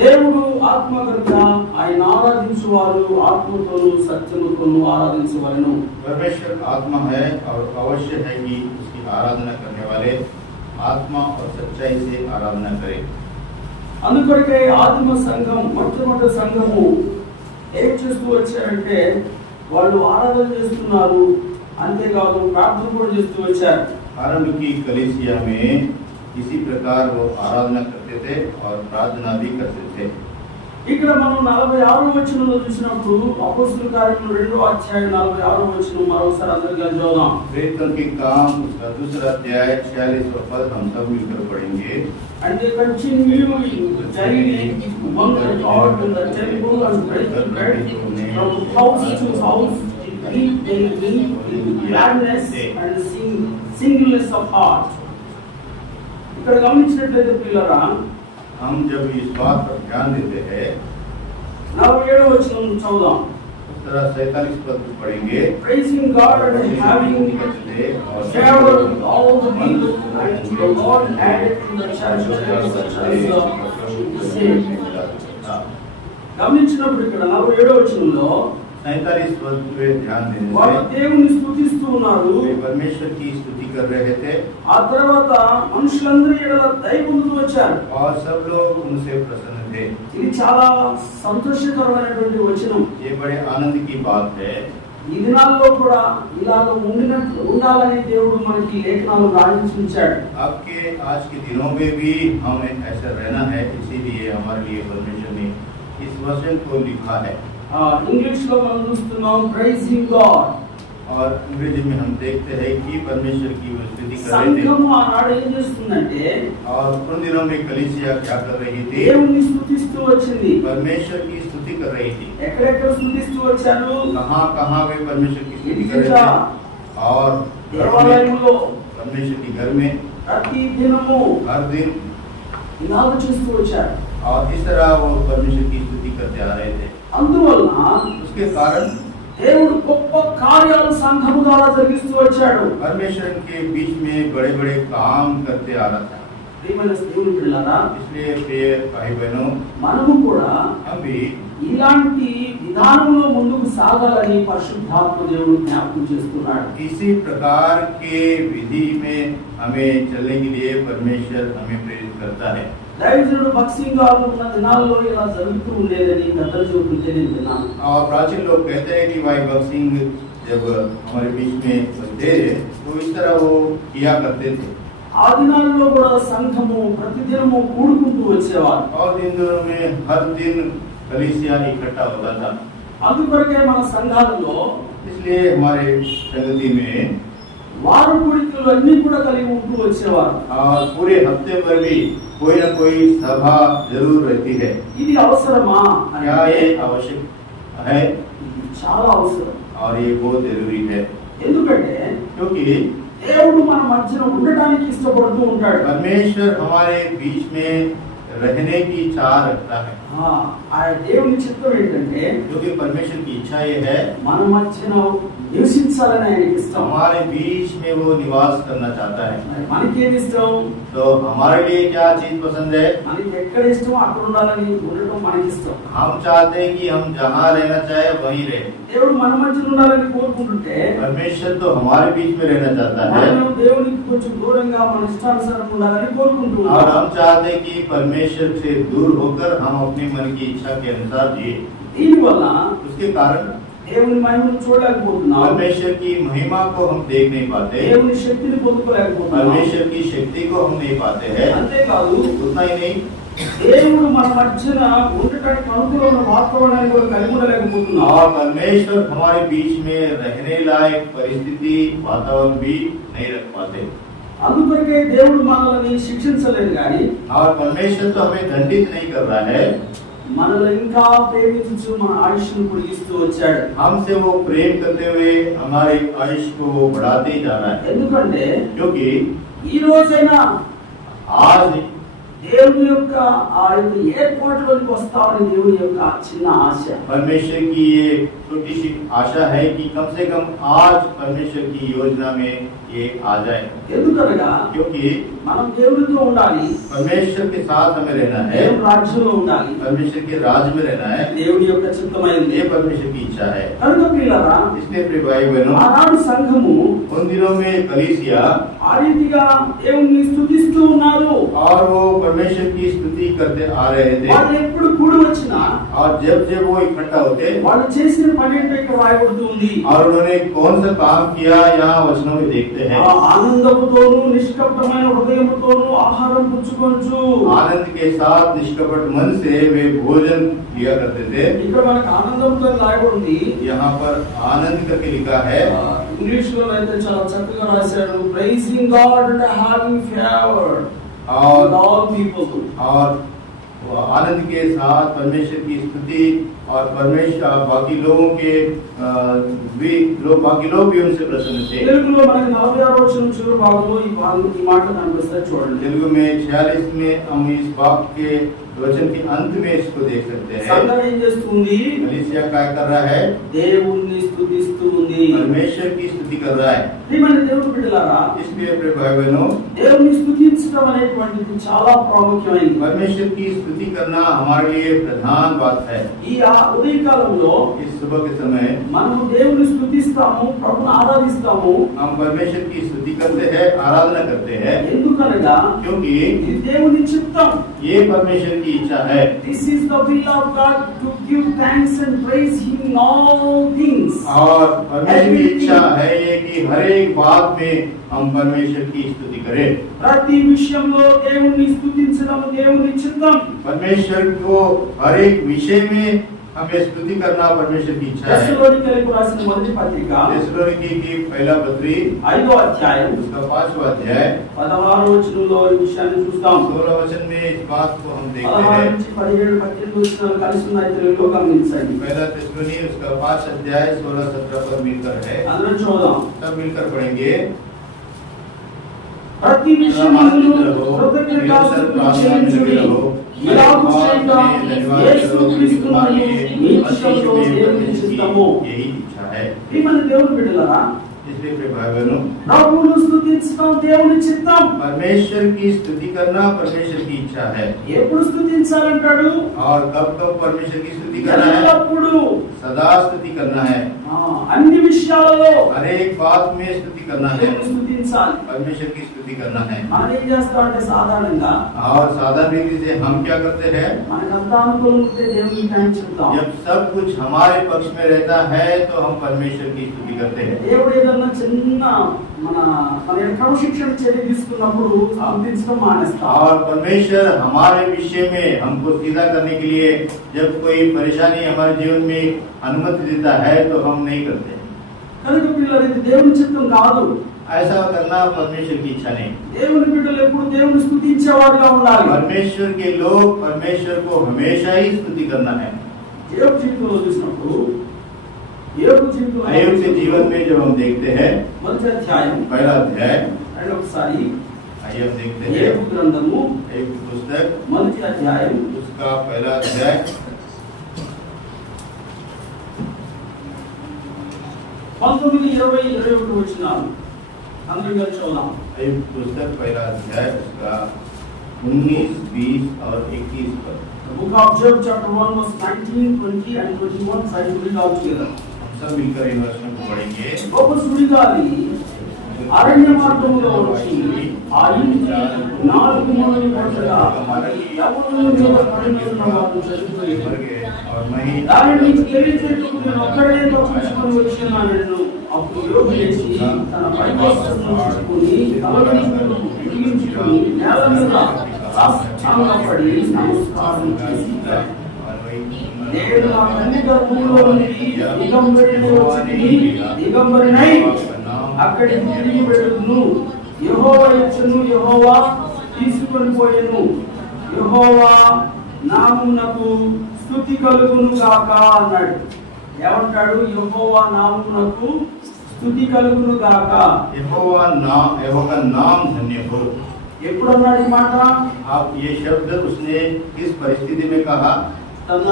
దేవుడు ఆత్మ కనుక ఆయన ఆరాధించువారు ఆత్మతోను సత్యముతోను ఆరాధించవలెను. परमेश्वर आत्मा है और अवश्य है कि उसकी आराधना करने वाले आत्मा और सच्चाई से आराधना करें। అందుకొరకే ఆదిమ సంఘం మొట్టమొదటి సంఘము ఏం చేస్తూ వచ్చారంటే వాళ్ళు ఆరాధన చేస్తున్నారు, అంతేకాదు ప్రార్థన కూడా చేస్తూ వచ్చారు. आरंभ की कलीसिया में इसी प्रकार वो आराधना करते थे और प्रार्थना भी करते थे। ఇక్కడ మనం 46వ వచనంలో చూసినప్పుడు అపోస్తలుల కార్యములు 2వ అధ్యాయం 46వ వచనం మరోసారి అందరికీ చదువుదాం. प्रेरितों के काम उसका दूसरा अध्याय 46वां पद हम सब मिलकर पढ़ेंगे। And they continued journeying among the Lord in the temple and breaking bread from house to house, they eat in gladness and singleness of heart. ఇక్కడ గమనించినట్లయితే పిల్లరా, हम जब इस बात पर ध्यान देते हैं 47వ వచనం చదువుదాం. उस तरह 47 पद पढ़ेंगे। Praising God and having favor with all the people, and the Lord added to the church such as the same. గమనించినప్పుడు ఇక్కడ 47వ వచనంలో 47 पद पे ध्यान देने వారు దేవుని స్తుతిస్తూ ఉన్నారు. से परमेश्वर की स्तुति कर रहे थे ఆ తర్వాత మనుషులందరూ ఎడల దయ పొందుతూ వచ్చారు. और सब लोग उनसे प्रसन्न थे। ఇది చాలా సంతోషకరమైనటువంటి వచనం. ये बड़े आनंद की बात है। ఈ దినాల్లో కూడా ఇలాగ ఉండాలని దేవుడు మనకి లేఖనాలు రాయించి ఉంచాడు. आपके आज के दिनों में भी हमें ऐसा रहना है, इसीलिए हमारे लिए परमेश्वर ने इस वचन को लिखा है। ఇంగ్లీష్ లో మనం చూస్తున్నాం ప్రైజింగ్ గాడ్. और अंग्रेजी में हम देखते हैं कि परमेश्वर की स्तुति कर रहे సంఘము थे। ఆనాడు ఏం చేస్తుందంటే और उन दिनों में कलीसिया क्या कर रही थी? దేవుని స్తుతిస్తూ వచ్చింది. परमेश्वर की स्तुति कर रही थी। ఎక్కడెక్కడ స్తుతిస్తూ వచ్చారు? कहाँ कहाँ वे परमेश्वर की स्तुति कर रहे थे? और घर में, దేవాలయంలో परमेश्वर के घर में ప్రతి దినము हर दिन, ఇలాగ చేస్తూ వచ్చారు. और इस तरह वो परमेश्वर की स्तुति करते आ रहे थे। అందువలన उसके कारण దేవుడు గొప్ప కార్యాలు సంఘము ద్వారా జరిగిస్తూ వచ్చాడు. परमेश्वर के बीच में बड़े बड़े काम करते आ रहा था। ప్రియమైన దేవుని పిల్లలారా, इसलिए प्रिय भाई बहनों, మనము కూడా हम भी ఇలాంటి విధానంలో ముందుకు సాగాలని పరిశుద్ధాత్మ దేవుడు జ్ఞాపకం చేస్తున్నాడు. इसी प्रकार के विधि में हमें चलने के लिए परमेश्वर हमें प्रेरित करता है। దైవజనుడు భక్సింగ్ గారు ఉన్న దినాల్లో ఇలా జరుగుతూ ఉండేదని పెద్దలు చెబుతుంటే నేను విన్నాను. और प्राचीन लोग कहते हैं कि भाई भगत सिंह जब हमारे बीच में थे तो इस तरह वो किया करते थे। ఆ దినాల్లో కూడా సంఘము ప్రతిదినము కూడుకుంటూ వచ్చేవారు. और इन दिनों में हर दिन कलीसिया इकट्ठा होता था। అందుకొరకే మన సంఘాలలో इसलिए हमारे संगति में వారు కూడికలు అన్ని కూడా కలిగి ఉంటూ వచ్చేవారు. और पूरे हफ्ते भर भी कोई ना कोई सभा जरूर रहती है। ఇది అవసరమా? क्या ये आवश्यक है? చాలా అవసరం. और ये बहुत जरूरी है, ఎందుకంటే क्योंकि దేవుడు మన మధ్యన ఉండటానికి ఇష్టపడుతూ ఉంటాడు. परमेश्वर हमारे बीच में रहने की चाह रखता है। ఆ దేవుని చిత్తం ఏంటంటే क्योंकि परमेश्वर की इच्छा ये है మన మధ్యన నివసించాలని ఆయనకి ఇష్టం. हमारे बीच में वो निवास करना चाहता है। మరి మనకేమి ఇష్టం? तो हमारे लिए क्या चीज पसंद है? మనకి ఎక్కడ ఇష్టమో అక్కడ ఉండాలని ఉండటం మనకి ఇష్టం. हम चाहते हैं कि हम जहाँ रहना चाहे वहीं रहे। దేవుడు మన మధ్యన ఉండాలని కోరుకుంటుంటే परमेश्वर तो हमारे बीच में रहना चाहता है మనం దేవునికి కొంచెం దూరంగా మన ఇష్టానుసారం ఉండాలని కోరుకుంటూ और ఉంటాం. हम चाहते हैं कि परमेश्वर से दूर होकर हम अपने मन की इच्छा के अनुसार जिए। దీనివల్ల उसके कारण దేవుని మహిమను చూడలేకపోతున్నాం. परमेश्वर की महिमा को हम देख नहीं पाते, దేవుని శక్తిని పొందుకోలేకపోతున్నాం. परमेश्वर की शक्ति को हम नहीं पाते हैं। అంతేకాదు उतना ही नहीं, దేవుడు మన మధ్యన ఉండటానికి అనుకూలమైన వాతావరణాన్ని కూడా కలిగి ఉండలేకపోతున్నాం. और परमेश्वर हमारे बीच में रहने लायक परिस्थिति वातावरण भी नहीं रख पाते। అందుకొరకే దేవుడు మనల్ని శిక్షించలేదు కానీ और परमेश्वर तो हमें दंडित नहीं कर रहा है, మనల్ని ఇంకా ప్రేమించు మన ఆయుష్ను పొడిగిస్తూ వచ్చాడు. हमसे वो प्रेम करते हुए हमारे आयुष को वो बढ़ाते ही जा रहा है। ఎందుకంటే क्योंकि ఈ రోజైనా आज దేవుని యొక్క ఆ యొక్క ఏర్పాటులోకి వస్తామని దేవుని యొక్క చిన్న ఆశ. परमेश्वर की ये छोटी सी आशा है कि कम से कम आज परमेश्वर की योजना में ये आ जाए, ఎందుకనగా क्योंकि మనం దేవుడితో ఉండాలి, परमेश्वर के साथ हमें रहना है, దేవుని రాజ్యంలో ఉండాలి, परमेश्वर के राज में रहना है, దేవుడి యొక్క చిత్తమైంది. ये परमेश्वर की इच्छा है। కనుక పిల్లరా, इसलिए प्रिय भाई बहनों, ఆనాడు సంఘము उन दिनों में कलीसिया ఆ రీతిగా దేవుణ్ణి స్తుతిస్తూ ఉన్నారు. और वो परमेश्वर की स्तुति करते आ रहे थे, వాళ్ళు ఎప్పుడు కూడి వచ్చినా और जब जब वो इकट्ठा होते వాళ్ళు చేసిన పని ఏంటో ఇక్కడ రాయబడుతూ ఉంది. और उन्होंने कौन सा काम किया यहाँ वचनों में देखते हैं। ఆ ఆనందముతోను నిష్కపటమైన హృదయముతోను ఆహారం పుచ్చుకొనుచు, आनंद के साथ निष्कपट मन से वे भोजन किया करते थे। ఇక్కడ మనకు ఆనందంతో రాయబడింది. यहाँ पर आनंद करके लिखा है, ఇంగ్లీష్ లో అయితే చాలా చక్కగా రాశారు, pricing God and having favour और ఆల్ పీపుల్. और वो आनंद के साथ परमेश्वर की स्तुति और परमेश्वर बाकी लोगों के बाकी लोग भी उनसे प्रसन्न थे। తెలుగులో మనకి 46వ వచనం చివరి భాగంలో ఈ మాటలు కనిపిస్తాయి చూడండి. तेलुगु में 46 में हम इस बात के वचन के अंत में इसको देख सकते हैं। సంఘం ఏం చేస్తుంది? कलीसिया क्या कर रहा है? దేవుణ్ణి స్తుతిస్తూ ఉంది. परमेश्वर की स्तुति कर रहा है। ప్రియమైన దేవుని బిడ్డలారా, इसलिए प्रिय भाई बहनों, దేవుని స్తుతించడం అనేటువంటిది చాలా ప్రాముఖ్యమైనది. परमेश्वर की स्तुति करना हमारे लिए प्रधान बात है। ఈ ఉదయకాలంలో इस सुबह के समय మనము దేవుని స్తుతిస్తాము, ప్రభువుని ఆరాధిస్తాము. हम परमेश्वर की स्तुति करते हैं, आराधना करते हैं, ఎందుకనగా क्योंकि ఇది దేవుని చిత్తం. ये परमेश्वर की इच्छा है। This is the will of God to give thanks and praise Him in all things. और परमेश्वर की इच्छा है ये कि हर एक बात में हम परमेश्वर की स्तुति करें। ప్రతి విషయంలో దేవుణ్ణి స్తుతించడం దేవుని చిత్తం. परमेश्वर को हर एक विषय में हमें स्तुति करना परमेश्वर की इच्छा है। తెస్సలోనికీయులకు రాసిన మొదటి పత్రిక थेसलोनिकी की पहला पत्री 5వ అధ్యాయం उसका 5वां अध्याय 16వ వచనంలో ఈ విషయాన్ని చూస్తాం. 16 वचन में इस बात को हम देखते 16 हैं। నుంచి 17 18 వచనాలు కలిసి ఉన్నాయి తెలుగులో గమనించండి. पहला थेसलोनी उसका 5 अध्याय 16-17 पर मिलकर है, అందరం చూద్దాం. सब मिलकर पढ़ेंगे। ప్రతి విషయమందు కృతజ్ఞతాస్తుతులు చెల్లించుడి. ఇలాగు చేయక యేసుక్రీస్తునందు మీ విషయంలో దేవుని చిత్తము. यही इच्छा है। ప్రియమైన దేవుని బిడ్డలారా, इसलिए प्रिय भाई बहनों, ప్రభువును స్తుతించడం దేవుని చిత్తం. परमेश्वर की स्तुति करना परमेश्वर की इच्छा है। ఎప్పుడు స్తుతించాలంటాడు? और कब कब परमेश्वर की स्तुति करना है? ఎల్లప్పుడూ, सदा स्तुति करना है। అన్ని విషయాలలో हर एक बात में स्तुति करना है, దేవుని స్తుతించాలి. परमेश्वर की स्तुति करना है। మనం ఏం చేస్తామంటే సాధారణంగా और साधारण रीति से हम क्या करते हैं? మనకంతా అనుకూలం ఉంటే దేవునికి థాంక్స్ చెప్తాం. जब सब कुछ हमारे पक्ष में रहता है तो हम परमेश्वर की स्तुति करते हैं। దేవుడు ఏదన్నా చిన్న మన క్రమశిక్షణ చర్య తీసుకున్నప్పుడు స్తుతించడం మానేస్తాం. और परमेश्वर हमारे विषय में हमको सीधा करने के लिए जब कोई परेशानी हमारे जीवन में अनुमति देता है तो हम नहीं करते। కనుక పిల్లలు, ఇది దేవుని చిత్తం కాదు. ऐसा करना परमेश्वर की इच्छा नहीं। దేవుని బిడ్డలు ఎప్పుడు దేవుని స్తుతించేవాడుగా ఉండాలి. परमेश्वर के लोग परमेश्वर को हमेशा ही स्तुति करना है। యోబు జీవితంలో చూసినప్పుడు, యోబు జీవితంలో अय्यूब के जीवन में जब हम देखते हैं, మొదటి అధ్యాయం पहला अध्याय, అండ్ ఒకసారి आइए हम देखते हैं యోబు గ్రంథము अय्यूब की पुस्तक మొదటి అధ్యాయం उसका पहला अध्याय 19, 20, 21 వచనాలు అందరం కలిసి చదువుదాం. अय्यूब की पुस्तक पहला अध्याय उसका 19, 20 और 21 पर। The book of Job chapter 1 verse 19, 20 and 21. Try to read out together. हम सब मिलकर इन वर्षों को पढ़ेंगे। గొప్ప సుడిగాలి అరణ్య మార్గములో వచ్చి ఆ ఇంటి 4 మూలలు పడగా ఎవరు మీద పడిన వారు చనిపోయారు. और मैं దాని నుంచి తెలియచేట్టుకు నేను ఒక్కడే తప్పించుకొని వచ్చినాను. అప్పుడు యోబు లేచి తన పైవస్త్రమును చుట్టుకుని తలవెంట్రుకలు విడిగించుకుని నేల మీద సాష్టాంగపడి నమస్కారం చేసి, నేను నా తల్లి గర్భంలో నుండి దిగంబరినై అక్కడికి తిరిగి వెళ్ళుదును. యెహోవా ఇచ్చెను, యెహోవా తీసుకొని పోయెను. యెహోవా నామమునకు స్తుతి కలుగును గాక అన్నాడు. ఏమంటాడు? యెహోవా నామమునకు స్తుతి కలుగును గాక. यहोवा का नाम धन्य हो। ఎప్పుడు అన్నాడు ఈ మాట? आप ये शब्द उसने किस परिस्थिति में कहा? తన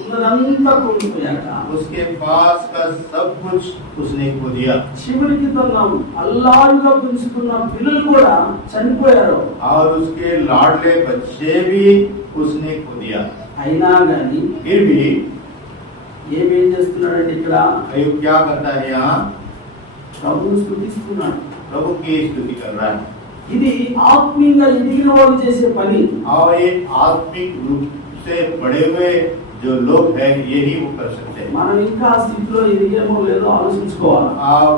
ఉన్నదంతా కోల్పోయాక उसके पास का सब कुछ उसने खो दिया చివరికి తన అల్లారుగా పెంచుకున్న పిల్లలు కూడా చనిపోయారు. और उसके लाडले बच्चे भी उसने खो दिया। అయినా గాని फिर भी ఏమేం చేస్తున్నాడంటే ఇక్కడ अयुब क्या करता है? यहाँ ప్రభువును స్తుతిస్తున్నాడు. प्रभु की स्तुति कर रहा है ఇది ఆత్మీయంగా ఎదిగిన వాళ్ళు చేసే పని. और ये आत्मिक रूप से बड़े हुए जो लोग हैं यही वो कर सकते हैं। మనం ఇంకా ఆ స్థితిలో ఎదిగామో లేదో ఆలోచించుకోవాలి.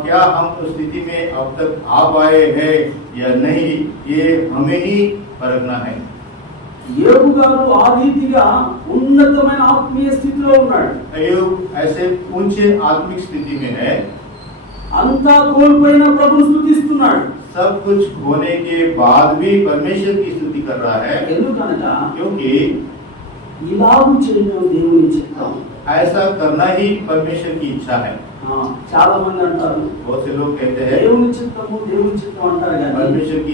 क्या हम उस स्थिति में अब तक आ पाए हैं या नहीं, ये हमें ही परखना है। యోబు గారు ఆ రీతిగా ఉన్నతమైన ఆత్మీయ స్థితిలో ఉన్నాడు. अयुब ऐसे ऊंचे आत्मिक स्थिति में है, అంతా కోల్పోయిన ప్రభువును స్తుతిస్తున్నాడు. सब कुछ होने के बाद भी परमेश्वर की स्तुति कर रहा है, ఎందుకనగా क्योंकि ఇలాగు చేయడం దేవుని చిత్తం. ऐसा करना ही परमेश्वर की इच्छा है। చాలా మంది అంటారు बहुत से लोग कहते हैं దేవుని చిత్తము దేవుని చిత్తం అంటారు కానీ परमेश्वर की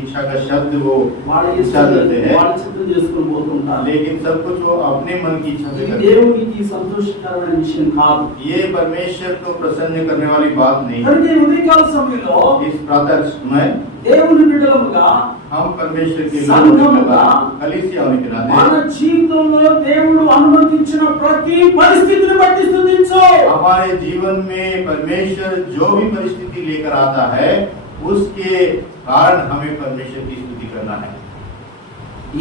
इच्छा का शब्द वो వాళ్ళ इच्छा करते हैं, వాళ్ళ చిత్తం చేసుకొని పోతుంటారు. लेकिन सब कुछ वो अपने मन की इच्छा से ఇది करते हैं। దేవునికి సంతోషకరమైన విషయం కాదు. ये परमेश्वर को प्रसन्न करने वाली बात नहीं। కనుక ఈ ఉదయకాల సమయంలో इस प्रातः समय దేవుని బిడ్డలముగా हम परमेश्वर के సంఘముగా कलीसिया होने के మన नाते జీవితంలో దేవుడు అనుమతించిన ప్రతి పరిస్థితిని బట్టి స్తుతించు. हमारे जीवन में परमेश्वर जो भी परिस्थिति लेकर आता है उसके कारण हमें परमेश्वर की स्तुति करना है।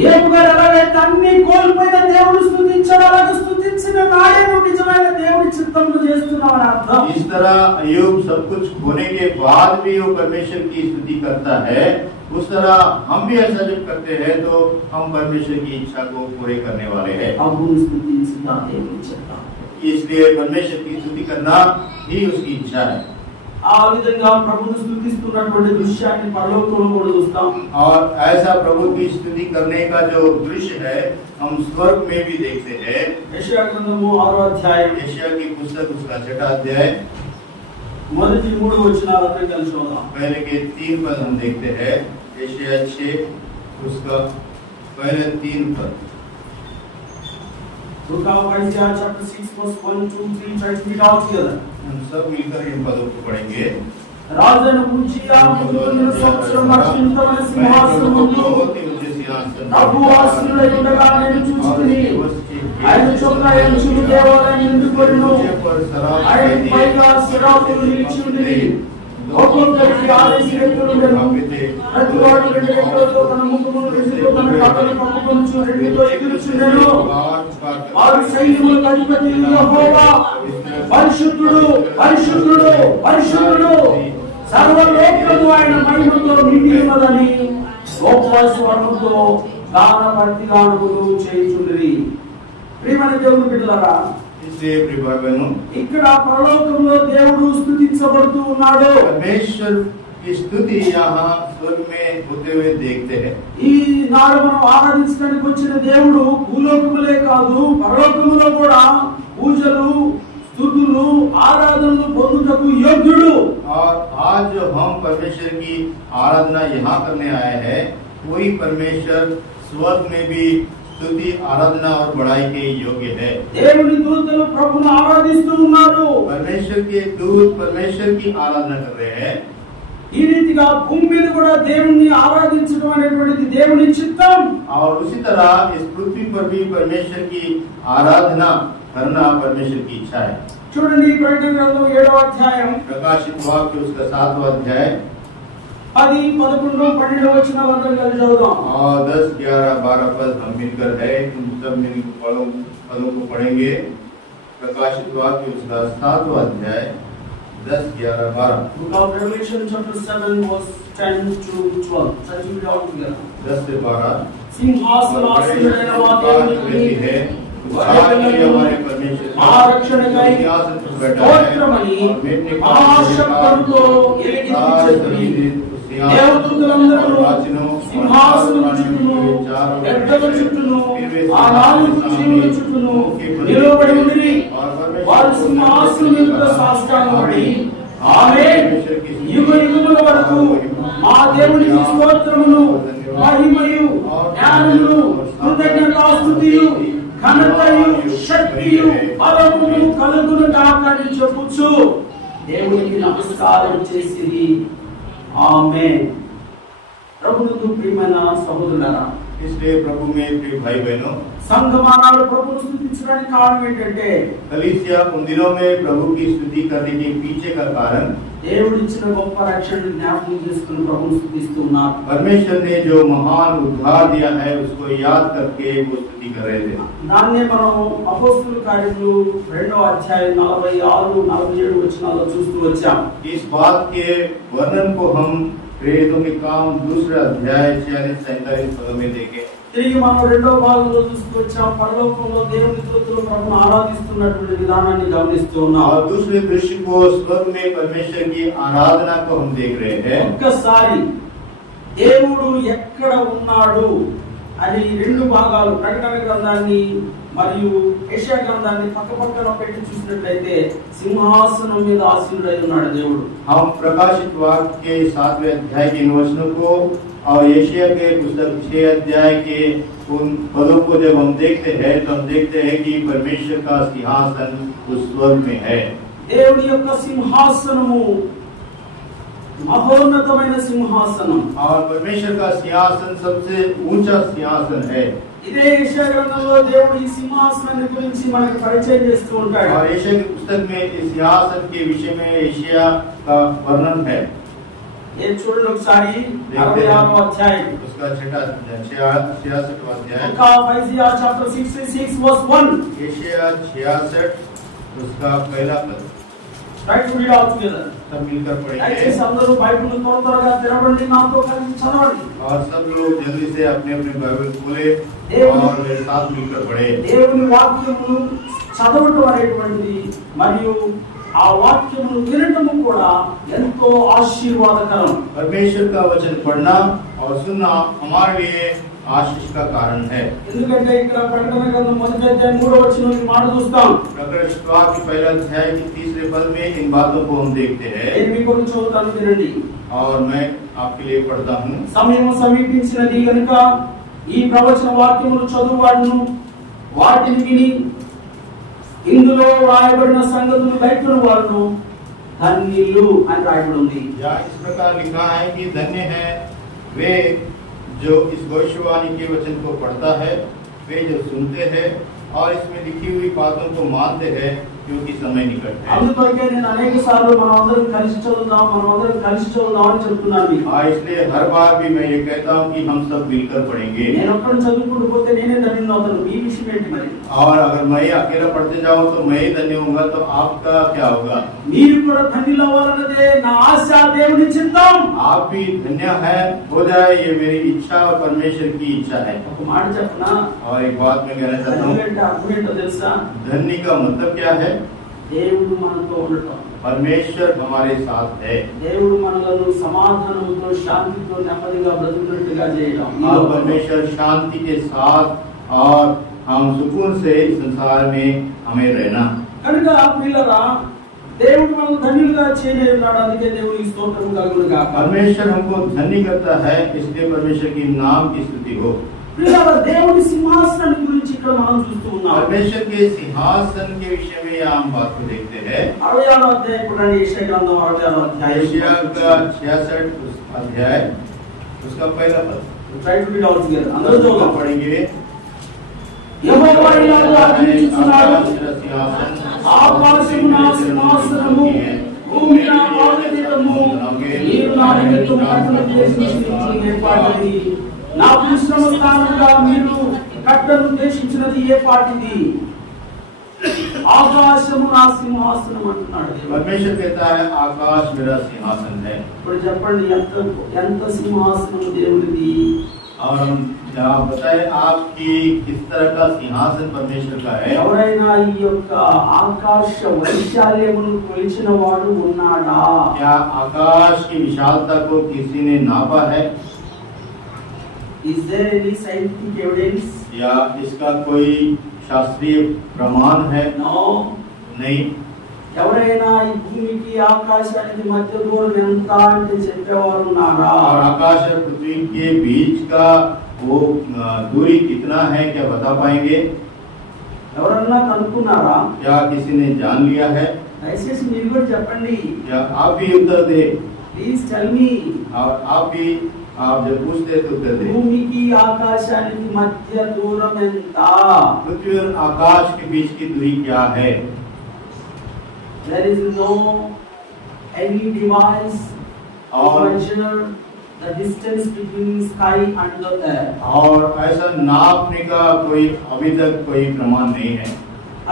యోబు గారు ఎలాగైతే అన్ని కోల్పోయిన దేవుడు స్తుతించాడు, అలాగే స్తుతించిన నాడే నువ్వు నిజమైన దేవుని చిత్తమును చేస్తున్నావని అర్థం. इस तरह अय्यूब सब कुछ होने के बाद भी वो परमेश्वर की स्तुति करता है, उस तरह हम भी ऐसा जब करते हैं तो हम परमेश्वर की इच्छा को पूरे करने वाले हैं। ప్రభువును స్తుతించుట దేవుని చిత్తం. इसलिए परमेश्वर की स्तुति करना ही उसकी इच्छा है। ఆ విధంగా ప్రభువును స్తుతిస్తున్నటువంటి దృశ్యాన్ని పరలోకంలో కూడా చూస్తాం. और ऐसा प्रभु की स्तुति करने का जो दृश्य है हम स्वर्ग में भी देखते हैं। యెషయా గ్రంథము 6వ అధ్యాయం यशायाह की पुस्तक उसका 6वां अध्याय మొదటి 3 వచనాలను కలిసి చూద్దాం. पहले के 3 पद हम देखते हैं। यशायाह 6 उसका पहले 3 पद। Book of Isaiah chapter 6 verse 1, 2, 3, try to read all together. हम सब मिलकर इन पदों को पढ़ेंगे। రాజైన ఉజ్జియా ముందున్న సంవత్సరం అత్యున్నతమైన సింహాసనములో ప్రభువాసులై ఉండగా నేను చూచితిని. ఆయన చొక్కా అంచులు దేవాలయం నిండుకొనెను. ఆయన పైగా సెరాఫులు నిలిచి ఉండిరి. ఒక్కొక్కరికి 6 రెక్కలు ఉండెను. ప్రతివాడు 2 రెక్కలతో తన ముఖమును రెండుతో తన కళ్ళను కప్పుకొనుచు రెండుతో ఎగురుచుండెను. వారు సైన్యములకు అధిపతి యెహోవా పరిశుద్ధుడు పరిశుద్ధుడు పరిశుద్ధుడు, సర్వలోకము ఆయన మహిమతో నిండి ఉన్నదని గొప్ప స్వరముతో గాన ప్రతిగానములు చేయుచుండిరి. ప్రియమైన దేవుని బిడ్డలారా, इसलिए प्रिय भाई बहनों, ఇక్కడ పరలోకంలో దేవుడు స్తుతించబడుతూ ఉన్నాడు. परमेश्वर की स्तुति यहाँ स्वर्ग में होते हुए देखते हैं। ఈ నాడు మనం ఆరాధించడానికి వచ్చిన దేవుడు భూలోకములే కాదు పరలోకములో కూడా పూజలు స్తుతులు ఆరాధనలు పొందుటకు యోగ్యుడు. और आज जो हम परमेश्वर की आराधना यहाँ करने आए हैं वही परमेश्वर स्वर्ग में भी स्तुति आराधना और बड़ाई के योग्य है। దేవుని దూతలు ప్రభువును ఆరాధిస్తూ ఉన్నారు. परमेश्वर के दूत परमेश्वर की आराधना कर रहे हैं। ఈ రీతిగా భూమి మీద కూడా దేవుణ్ణి ఆరాధించడం అనేటువంటిది దేవుని చిత్తం. और उसी तरह इस पृथ्वी पर भी परमेश्वर की आराधना करना परमेश्वर की इच्छा है। చూడండి ప్రకటన గ్రంథం 7వ అధ్యాయం प्रकाशित वाक्य उसका 7वां अध्याय 10, 11, 12 వచనాలను కలిసి చదువుదాం. और 10, 11, 12 पद हम मिलकर है उन सब पदों को पढ़ेंगे। प्रकाशित वाक्य उसका 7वां अध्याय 10, 11, 12। Book of Revelation chapter 7 verse 10 to 12. Try to read all together. 10 से 12। సింహాసనాసీనుడైన మా దేవునికి है हमारे परमेश्वर మా రక్షణకై స్తోత్రమని మహాశబ్దముతో ఎలుగెత్తి దేవదూతలందరూ సింహాసనం చుట్టూను పెద్దల చుట్టూను ఆ 4 జీవుల చుట్టూను నిలబడి ఉండిరి. వారు సింహాసనం మీద సాష్టాంగపడి ఆమేన్ యుగయుగముల వరకు మా దేవునికి స్తోత్రమును మహిమయు జ్ఞానమును కృతజ్ఞతాస్తుతియు ఘనతయు శక్తియు బలమును కలుగును గాక అని చెప్పుచు దేవునికి నమస్కారం చేసిరి. ఆమేన్. ప్రభువునందు ప్రియమైన సహోదరులారా, इसलिए प्रभु में प्रिय भाई बहनों, సంఘమానాలు ప్రభువును స్తుతించడానికి కారణం ఏంటంటే कलीसिया उन दिनों में प्रभु की स्तुति करने के पीछे का कारण దేవుడు ఇచ్చిన గొప్ప రక్షణ జ్ఞాపకం చేసుకుని ప్రభువును స్తుతిస్తున్నారు. परमेश्वर ने जो महान उद्धार दिया है उसको याद करके वो स्तुति कर रहे थे. దాన్నే మనం అపోస్తలుల కార్యములు 2వ అధ్యాయం 46 47 వచనాల్లో చూస్తూ వచ్చాం. इस बात के वर्णन को हम प्रेरितों के काम दूसरा अध्याय 46-47 पद में देखें. తిరిగి మనం 2వ భాగంలో చూస్తూ వచ్చాం. పరలోకంలో దేవుని దూతలు ప్రభువును ఆరాధిస్తున్నటువంటి విధానాన్ని గమనిస్తూ ఉన్నాం. और दूसरे दृश्य को स्वर्ग में परमेश्वर की आराधना को हम देख रहे हैं. ఒక్కసారి దేవుడు ఎక్కడ ఉన్నాడు అని 2 భాగాలు ప్రకటన గ్రంథాన్ని మరియు యెషయా గ్రంథాన్ని పక్కపక్కన పెట్టి చూసినట్లయితే సింహాసనం మీద ఆసీనుడై ఉన్నాడు దేవుడు. हम प्रकाशित वाक्य के 7वें अध्याय के इन वचनों को और यशायाह के पुस्तक 6 अध्याय के उन पदों को जब हम देखते हैं तो हम देखते हैं कि परमेश्वर का सिंहासन उस स्वर्ग में है. దేవుని యొక్క సింహాసనము మహోన్నతమైన సింహాసనం. और परमेश्वर का सिंहासन सबसे ऊंचा सिंहासन है. ఇదే యెషయా గ్రంథంలో దేవుడు ఈ సింహాసనాన్ని గురించి మనకు పరిచయం చేస్తూ ఉంటాడు. और यशायाह की पुस्तक में इस सिंहासन के विषय में यशायाह का वर्णन है. ये చూడండి ఒకసారి 66వ అధ్యాయం उसका 66वां अध्याय ఒక ఐజియా చాప్టర్ 66 వర్స్ 1. यशायाह 66 उसका पहला पद. Try to read all together. सब मिलकर पढ़ेंगे. దయచేసి అందరూ బైబిల్ త్వరగా తెరవండి, నాతో కలిసి చదవండి. और सब लोग जल्दी से अपने अपने बाइबल खोले और मेरे साथ मिलकर पढ़े. దేవుని వాక్యమును చదవటం అనేటువంటిది మరియు ఆ వాక్యమును వినటము కూడా ఎంతో ఆశీర్వాదకరం. परमेश्वर का वचन पढ़ना और सुनना हमारे लिए आशीष का कारण है. ఎందుకంటే ఇక్కడ ప్రకటన గ్రంథం 1వ అధ్యాయం 3వ వచనం ఈ మాట చూస్తాం. प्रकाशित वाक्य के पहला अध्याय के 3रे पद में इन बातों को हम देखते हैं. నేను మీ కొరకు చదువుతాను, వినండి. और मैं आपके लिए पढ़ता हूँ. సమయం సమీపించినది కనుక ఈ ప్రవచన వాక్యములు చదువువాడును వాటిని విని ఇందులో రాయబడిన సంగతులు బయటను వాడును ధన్యులు అని రాయబడి ఉంది. या इस प्रकार लिखा है कि धन्य है वे जो इस भविष्यवाणी के वचन को पढ़ता है, वे जो सुनते हैं और इसमें लिखी हुई बातों को मानते हैं, क्योंकि समय निकट है. అందుకే నేను అనేక సార్లు మనం అందరం కలిసి చదువుదాం అని చెప్తున్నాను. इसलिए हर बार भी मैं ये कहता हूँ कि हम सब मिलकर पढ़ेंगे. నేను ఒక్కడు చదువుకుంటూ పోతే నేనే ధన్యుడు అవుతాను. మీ విషయం ఏంటి మరి? और अगर मैं अकेला पढ़ते जाऊँ तो मैं ही धन्य होऊंगा, तो आपका क्या होगा? మీరు కూడా ధన్యులు అవ్వాలన్నదే నా ఆశ, దేవుని చిత్తం. आप भी धन्य है हो जाए, ये मेरी इच्छा और परमेश्वर की इच्छा है. ఒక మాట చెప్పనా? और एक बात मैं कहना चाहता हूँ. ధన్యులంటే అర్థం ఏంటో తెలుసా? धन्य का मतलब क्या है? దేవుడు మనతో ఉండటం. परमेश्वर हमारे साथ है. దేవుడు మనలను సమాధానంతో శాంతితో నెమ్మదిగా బ్రతుకున్నట్టుగా చేయడం. और परमेश्वर शांति के साथ और हम सुकून से इस संसार में हमें रहना. కనుక ప్రియులారా, దేవుడు మనల్ని ధన్యులుగా చేయలేన్నాడు. అందుకే దేవునికి స్తోత్రం కలుగును గాక. परमेश्वर हमको धन्य करता है, इसलिए परमेश्वर की नाम की स्तुति हो. ప్రియులారా, దేవుని సింహాసనం గురించి ఇక్కడ మనం చూస్తూ ఉన్నాం. परमेश्वर के सिंहासन के विषय में यहाँ हम बात को देखते हैं. 66వ అధ్యాయం చూడండి. యెషయా గ్రంథం 66వ అధ్యాయం यशायाह का 66 अध्याय उसका पहला पद. Try to read all together. అందరూ చదువుదాం. पढ़ेंगे. యెహోవా ఇలాగ ఆజ్ఞాపించుచున్నాడు. सिंहासन ఆకాశము నా సింహాసనము, భూమి నా పాదపీఠము, నీరు నా నిమిత్తము కట్టను చేసి ఏర్పాటిది. నా విశ్రమ స్థానముగా మీరు కట్టను ఉద్దేశించినది ఏ పాటిది? ఆకాశము నా సింహాసనం అంటున్నాడు దేవుడు. परमेश्वर कहता है आकाश मेरा सिंहासन है. ఇప్పుడు చెప్పండి, ఎంత సింహాసనం దేవుడిది? और हम बताए आपकी किस तरह का सिंहासन परमेश्वर का है. ఎవరైనా ఈ యొక్క ఆకాశ వైశాల్యమును కొలిచిన వాడు ఉన్నాడా? क्या आकाश की विशालता को किसी ने नापा है? Is there any scientific evidence? या इसका कोई शास्त्रीय प्रमाण है? No. नहीं. ఎవరైనా ఈ భూమికి ఆకాశానికి మధ్య దూరం ఎంత అంటే చెప్పేవారు ఉన్నారా? और आकाश और पृथ्वी के बीच का वो दूरी कितना है, क्या बता पाएंगे? ఎవరన్నా కనుక్కున్నారా? क्या किसी ने जान लिया है? దయచేసి మీరు కూడా చెప్పండి. क्या आप भी उत्तर दे? Please tell me. और आप भी, आप जब पूछते तो उत्तर दे। భూమికి ఆకాశానికి మధ్య దూరం ఎంత? पृथ्वी और आकाश के बीच की दूरी क्या है? There is no any device or measure the distance between sky and the earth. और ऐसा नापने का कोई अभी तक कोई प्रमाण नहीं है।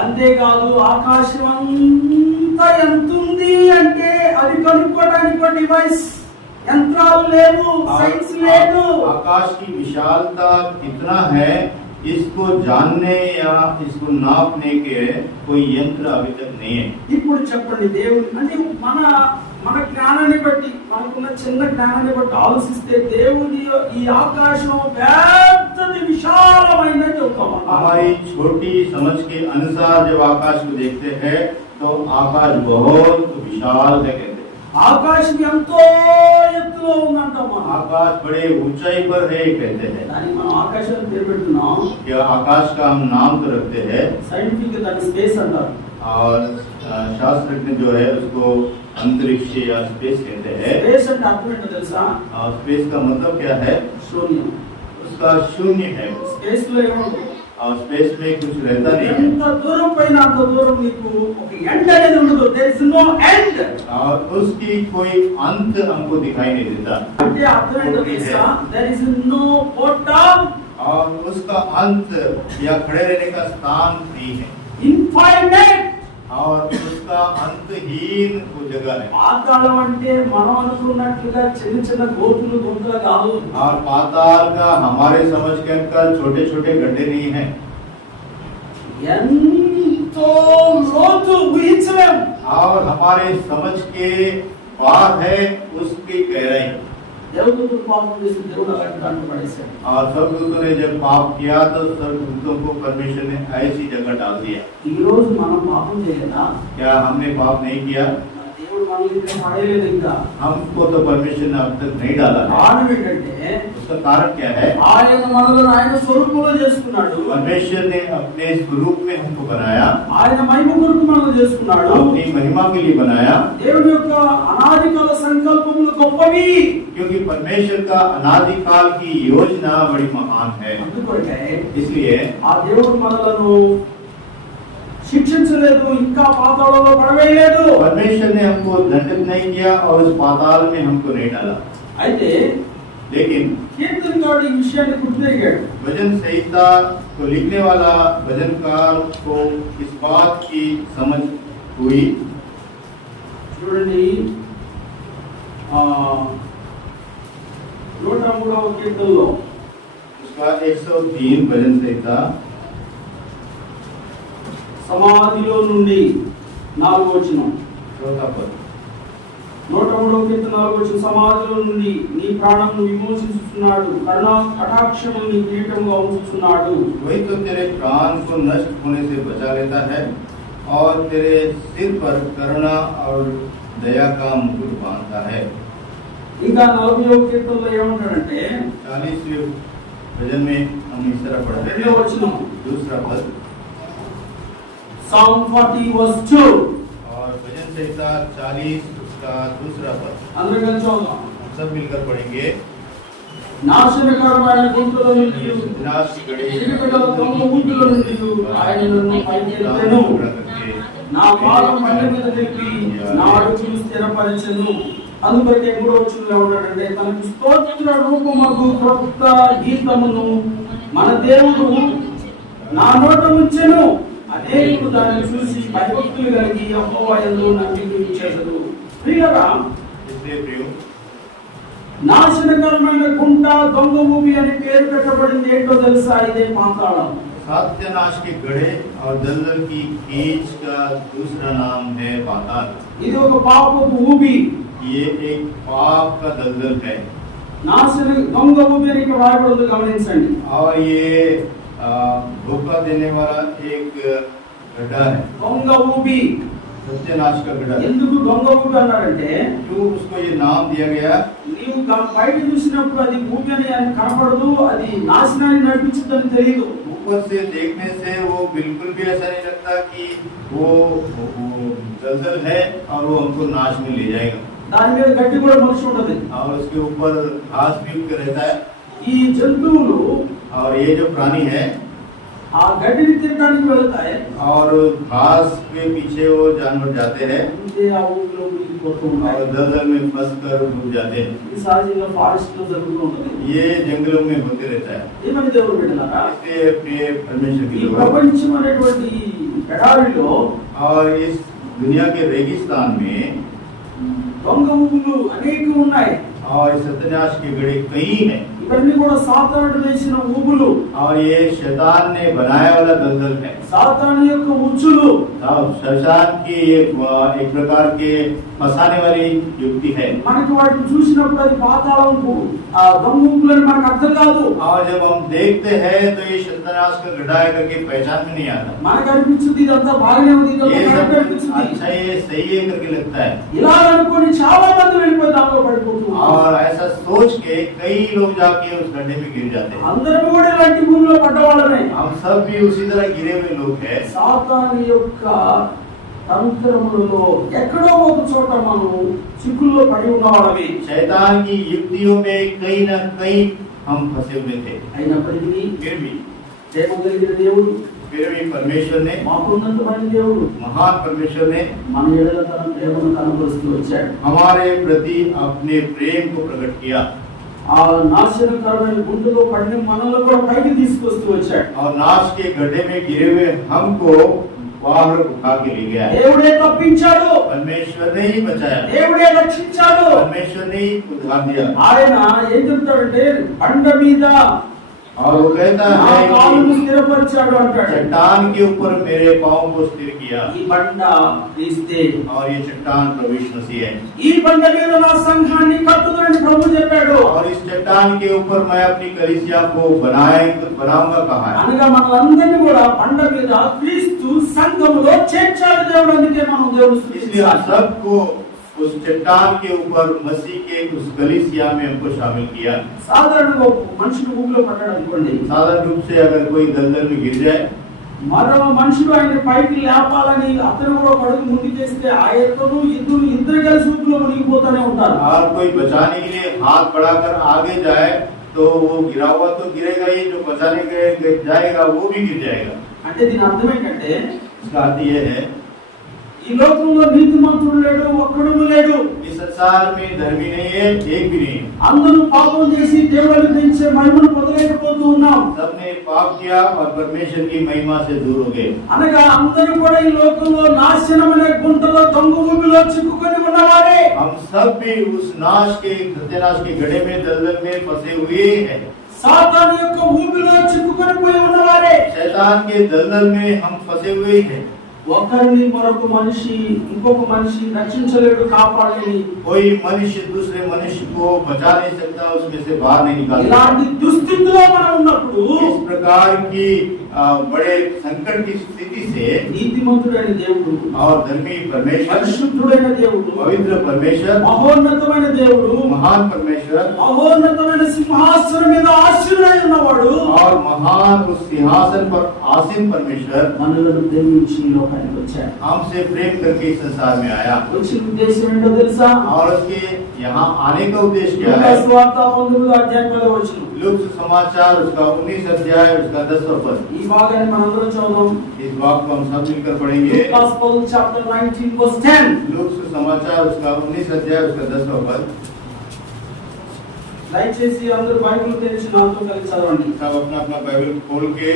అంతేకాదు ఆకాశం అంతా ఎంత ఉంది అంటే అది కనుక్కోవడానికి ఒక డివైస్, యంత్రాలు లేవు, సైన్స్ లేదు. आकाश की विशालता कितना है इसको जानने या इसको नापने के कोई यंत्र अभी तक नहीं है। ఇప్పుడు చెప్పండి, దేవుడు అంటే మన జ్ఞానాన్ని బట్టి, మనకున్న చిన్న జ్ఞానాన్ని బట్టి ఆలోచిస్తే దేవుడి ఈ ఆకాశం పెద్దది విశాలమైనది చెప్తాం. हमारी छोटी समझ के अनुसार जब आकाश को देखते हैं तो आकाश बहुत विशाल है कहते हैं। ఆకాశం ఎంతో ఎత్తులో ఉందంటామా? आकाश बड़े ऊंचाई पर है कहते हैं। దానికి మనం ఆకాశాన్ని పేరు పెడుతున్నాం. क्या आकाश का हम नाम तो रखते हैं సైంటిఫిక్ దాన్ని స్పేస్ అంటారు. और शास्त्रज्ञ जो है उसको अंतरिक्ष या स्पेस कहते हैं। స్పేస్ అంటే అర్థం ఏంటో తెలుసా? स्पेस का मतलब क्या है? శూన్యం. उसका शून्य है। స్పేస్ లో ఏముంటుంది? और स्पेस में कुछ रहता नहीं है। ఎంత దూరం పైన అంత దూరం నీకు ఒక ఎండ్ అనేది ఉండదు. There is no end. और उसकी कोई अंत हमको दिखाई नहीं देता। అంటే అర్థం ఏంటో తెలుసా? There is no bottom. और उसका अंत या खड़े रहने का स्थान नहीं है। ఇన్ఫైనైట్. और उसका अंतहीन वो जगह है। పాతాళం అంటే మనం అనుకున్నట్లుగా చిన్న చిన్న గోతులు గుంతలు కాదు. और पाताल का हमारे समझ के अनुसार छोटे छोटे गड्ढे नहीं है। ఎంతో లోతు ఊహించలేం. और हमारे समझ के पार है उसकी गहराई। దేవదూతలు పాపం చేసి దేవుడు అలాంటి దాంట్లో పడేశాడు. और स्वर्गदूतों ने जब पाप किया तो स्वर्गदूतों को परमेश्वर ने ऐसी जगह डाल दिया। ఈ రోజు మనం పాపం చేయలేదా? क्या हमने पाप नहीं किया? దేవుడు మనల్ని ఇక్కడ పడేయలేదు. ఇంకా हमको तो परमेश्वर ने अब तक नहीं डाला है। కారణం ఏంటంటే उसका कारण क्या है? ఆయన మనలను ఆయన స్వరూపంలో చేసుకున్నాడు. परमेश्वर ने अपने स्वरूप में हमको बनाया, ఆయన మహిమ కొరకు మనల్ని చేసుకున్నాడు. अपनी महिमा के लिए बनाया। దేవుని యొక్క అనాదికాల సంకల్పములు గొప్పవి. क्योंकि परमेश्वर का अनादिकाल की योजना बड़ी महान है। అందుకొరకే इसलिए ఆ దేవుడు మనలను శిక్షించలేదు, ఇంకా పాతాళంలో పడవేయలేదు. परमेश्वर ने हमको दंडित नहीं किया और उस पाताल में हमको नहीं डाला। అయితే लेकिन కీర్తనకారుడు ఈ విషయాన్ని గుర్తిరిగాడు. भजन संहिता को लिखने वाला भजनकार को इस बात की समझ हुई। చూడండి, 103వ కీర్తనలో उसका 103 भजन संहिता సమాధిలో నుండి 4వ వచనం. चौथा पद। 103వ కీర్తన 4వ వచనం. సమాధిలో నుండి నీ ప్రాణమును విమోచించుచున్నాడు, కరుణా కటాక్షమును నీ కిరీటముగా ఉంచుచున్నాడు. वही तो तेरे प्राण को नष्ट होने से बचा लेता है और तेरे सिर पर करुणा और दया का मुकुट बांधता है। ఇంకా 40వ కీర్తనలో ఏమంటాడంటే 40वें भजन में हम इस तरह पढ़ते 2వ हैं। వచనం. दूसरा पद। Psalm 40 verse 2. और भजन संहिता 40 उसका दूसरा पद। అందరూ కలిసి చదువుదాం. हम सब मिलकर पढ़ेंगे। నాశనకరమైన గుంటల నుండి, विनाश की घड़ी చీకటిగల దొంగ ఊపిలో నుండి ఆయన నన్ను పైకి ఎత్తెను. నా పాదం బండ మీద నిలిపి నా అడుగులు స్థిరపరచెను. అందుకొరకే 3వ వచనంలో ఉన్నాడంటే తనకు స్తోత్ర రూపమగు క్రొత్త గీతమును మన దేవుడు నా నోట ఉంచెను. అనేకులు దాన్ని చూసి భయభక్తులు కలిగి యెహోవా యందు నమ్మిక ఉంచెదరు. ప్రియులారా, इसलिए प्रियो, నాశనకరమైన గుంట, దొంగ ఊపి అని పేరు పెట్టబడింది ఏంటో తెలుసా? ఇదే పాతాళం. सत्यनाश के गड्ढे और दलदल की कीच का दूसरा नाम है पाताल। ఇది ఒక పాపపు ఊపి. ये एक पाप का दलदल है। నాశన దొంగ ఊపి అని ఇక్కడ రాయబడింది, గమనించండి. और ये धोखा देने वाला एक गड्ढा है। దొంగ ఊపి. सत्यनाश का गड्ढा। ఎందుకు దొంగ ఊపి అన్నారంటే, क्यों उसको ये नाम दिया गया? నీవు బయట చూసినప్పుడు అది ఊపి అని కనపడదు, అది నాశనాన్ని నడిపించదని తెలియదు. ऊपर से देखने से वो बिल्कुल भी ऐसा नहीं लगता कि वो दलदल है और वो हमको नाश में ले जाएगा। దాని మీద గడ్డి కూడా మొలిచి ఉండదు. और उसके ऊपर घास भी उग के रहता है। ఈ జంతువులు और ये जो प्राणी है ఆ గడ్డిని తినడానికి వెళ్తాయి. और घास के पीछे वो जानवर जाते हैं అంటే ఆ ఊరిలో మునిగిపోతూ ఉంటాయి. और दलदल में फंस कर डूब जाते हैं। ఇది సహజంగా ఫారెస్ట్ లో జరుగుతూ ఉంటుంది. ये जंगलों में होते रहता है। ఏమని దేవుడు బిడ్డలారా, इसलिए प्रिय परमेश्वर ఈ के लोग ప్రపంచం అనేటువంటి ఎడారిలో और इस दुनिया के रेगिस्तान में దొంగ ఊళ్ళు అనేక ఉన్నాయి. और इस सत्यानाश के गड़े कई हैं ఇవన్నీ కూడా సాతానుడు వేసిన ఊబులు, और ये शैतान ने बनाया वाला दलदल है। సాతాను యొక్క ఉచ్చులు. शैतान की एक प्रकार के फंसाने वाली युक्ति है। మనకి వాటిని చూసినప్పుడు అది పాతాళంకు ఆ దొంగ ఊబులు అని మనకు అర్థం కాదు. और जब हम देखते हैं तो ये सत्यानाश का गड्ढा है करके पहचान में नहीं आता। మనకు అనిపించింది ఇదంతా బాగానే ఉంది, ఇదంతా ये కరెక్ట్ सब అనిపించింది. अच्छा ये सही है करके लगता है। ఇలా అనుకొని చాలా మంది వెళ్ళిపోయి దాంట్లో పడిపోతున్నారు. और ऐसा सोच के कई लोग जाके उस गड्ढे में गिर जाते हैं। అందరం కూడా ఇలాంటి భూమిలో పడ్డవాళ్ళమే. हम सब भी उसी तरह गिरे हुए लोग हैं। సాతాను యొక్క తంత్రములలో ఎక్కడో ఒక చోట మనం చిక్కుల్లో పడి ఉన్నవాళ్ళమే. शैतान की युक्तियों में कहीं न कहीं हम फंसे हुए थे। అయినప్పటికీ फिर भी ప్రేమ కలిగిన దేవుడు, परमेश्वर ने, మాకున్నంతమైన దేవుడు महान परमेश्वर ने మన ఎడల తన ప్రేమను కనబరుస్తూ వచ్చాడు. हमारे प्रति अपने प्रेम को प्रकट किया ఆ నాశనకరమైన గుంటలో పడిన మనల్ని కూడా పైకి తీసుకొస్తూ వచ్చాడు. और नाश के गड्ढे में गिरे हुए हमको बाहर उठा के ले गया। దేవుడే తప్పించాడు, परमेश्वर ने ही बचाया, దేవుడే రక్షించాడు. परमेश्वर ने ही उद्धार दिया। ఆయన ఏం చెప్తాడంటే బండ మీద और वो कहता నా है కాలును कि స్థిరపరిచాడు అంటాడు. चट्टान के ऊपर मेरे पाँव को स्थिर किया। ఈ బండ క్రీస్తే, और ये चट्टान प्रभु यीशु मसीह है। ఈ బండ మీద నా సంఘాన్ని కట్టుదని ప్రభు చెప్పాడు. और इस चट्टान के ऊपर मैं अपनी कलीसिया को बनाऊंगा कहा है। అనగా మనలందరినీ కూడా బండ మీద క్రీస్తు సంఘములో చేర్చాడు దేవుడు. అందుకే మనం దేవుని इसलिए हम స్తుతించాలి. सबको उस चट्टान के ऊपर मसीह के उस कलीसिया में हमको शामिल किया। సాధారణంగా ఒక మనుషుడు ఊపిలో పడ్డాడు అనుకోండి, साधारण रूप से अगर कोई दलदल में गिर जाए మరో మనుషుడు ఆయన పైకి లేపాలని అతను కూడా పడుకు ముందుకేస్తే ఆ ఎత్తును ఇద్దరు కలిసి ఊపిలో మునిగిపోతూనే ఉంటారు. और कोई बचाने के लिए हाथ बढ़ाकर आगे जाए तो वो गिरा हुआ तो गिरेगा ही, जो बचाने के जाएगा वो भी गिर जाएगा। అంటే దీని అర్థం ఏంటంటే इसका अर्थ ये है ఈ లోకంలో నీతిమంతుడు లేడు, ఒక్కడు లేడు. इस संसार में धर्मी नहीं है, एक भी नहीं। అందరూ పాపం చేసి దేవుడిని పెంచే మహిమను పొందలేకపోతూ ఉన్నాం. सबने पाप किया और परमेश्वर की महिमा से दूर हो गए। అనగా అందరూ కూడా ఈ లోకంలో నాశనమనే గుంటలో దొంగ ఊబిలో చిక్కుకొని ఉన్నవారే. हम सब भी उस नाश के सत्यानाश के गड्ढे में दलदल में फंसे हुए हैं। సాతాను యొక్క ఊబిలో చిక్కుకొని పోయి ఉన్నవారే. शैतान के दलदल में हम फंसे हुए हैं। ఒకరిని మరొక మనిషి ఇంకొక మనిషి రక్షించలేడు, కాపాడలేని कोई मनुष्य दूसरे मनुष्य को बचा नहीं सकता, उसमें से बाहर नहीं निकाल सकता। ఇలాంటి దుస్థితిలో మనం ఉన్నప్పుడు इस प्रकार की बड़े संकट की स्थिति से నీతిమంతుడైన దేవుడు, और धर्मी परमेश्वर, పరిశుద్ధుడైన దేవుడు, पवित्र परमेश्वर, మహోన్నతమైన దేవుడు, महान परमेश्वर మహోన్నతమైన సింహాసనం మీద ఆశీనుడై ఉన్నవాడు, और महान उस सिंहासन पर आसीन परमेश्वर మనలను ప్రేమించి ఈ లోకానికి వచ్చాడు. हमसे प्रेम करके इस संसार में आया। వచ్చిన ఉద్దేశం ఏంటో తెలుసా? और उसके यहाँ आने का उद्देश्य क्या లూకా है? సువార్త 19వ అధ్యాయం 10వ వచనం. लूक समाचार उसका 19 अध्याय उसका 10वां पद। ఈ భాగాన్ని మనందరం చదువుదాం. इस बात को हम सब मिलकर पढ़ेंगे। Gospel chapter 19 verse 10. लूक समाचार उसका 19 अध्याय उसका 10वां पद। దయచేసి అందరూ బైబిల్ తెరిచి నాతో కలిసి చదవండి. सब अपना अपना बाइबल खोल के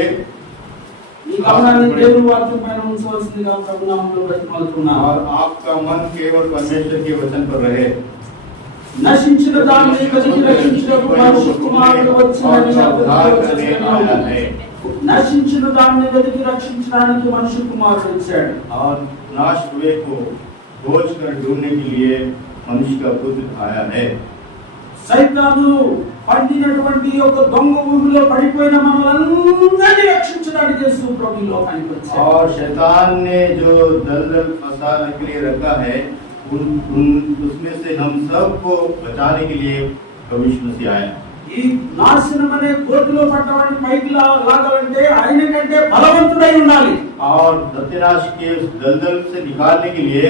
ఈ గమనాన్ని దేవుని వాక్యం పైన ఉంచవలసిందిగా ప్రభు నామములో బ్రతిమాలుతున్నాను. और आपका मन केवल परमेश्वर के वचन पर रहे। నశించిన దాన్ని వెతికి రక్షించుటకు మనుష్య కుమారుడు వచ్చాడని నశించిన దాన్ని వెతికి రక్షించడానికి మనుష్య కుమారుడు వచ్చాడు. और नाश हुए को खोज कर ढूंढने के लिए मनुष्य का पुत्र आया है। సైతాను పండినటువంటి ఒక దొంగ ఊబిలో పడిపోయిన మనల్ని రక్షించడానికి యేసు ప్రభు ఈ లోకానికి వచ్చాడు. और शैतान ने जो दलदल फंसाने के लिए रखा है उसमें से हम सबको बचाने के लिए प्रभु यीशु मसीह आया। ఈ నాశనం అనే కోతిలో పడ్డవాడిని పైకి లాగాలంటే ఆయన కంటే బలవంతుడై ఉండాలి. और सत्यनाश के उस दलदल से निकालने के लिए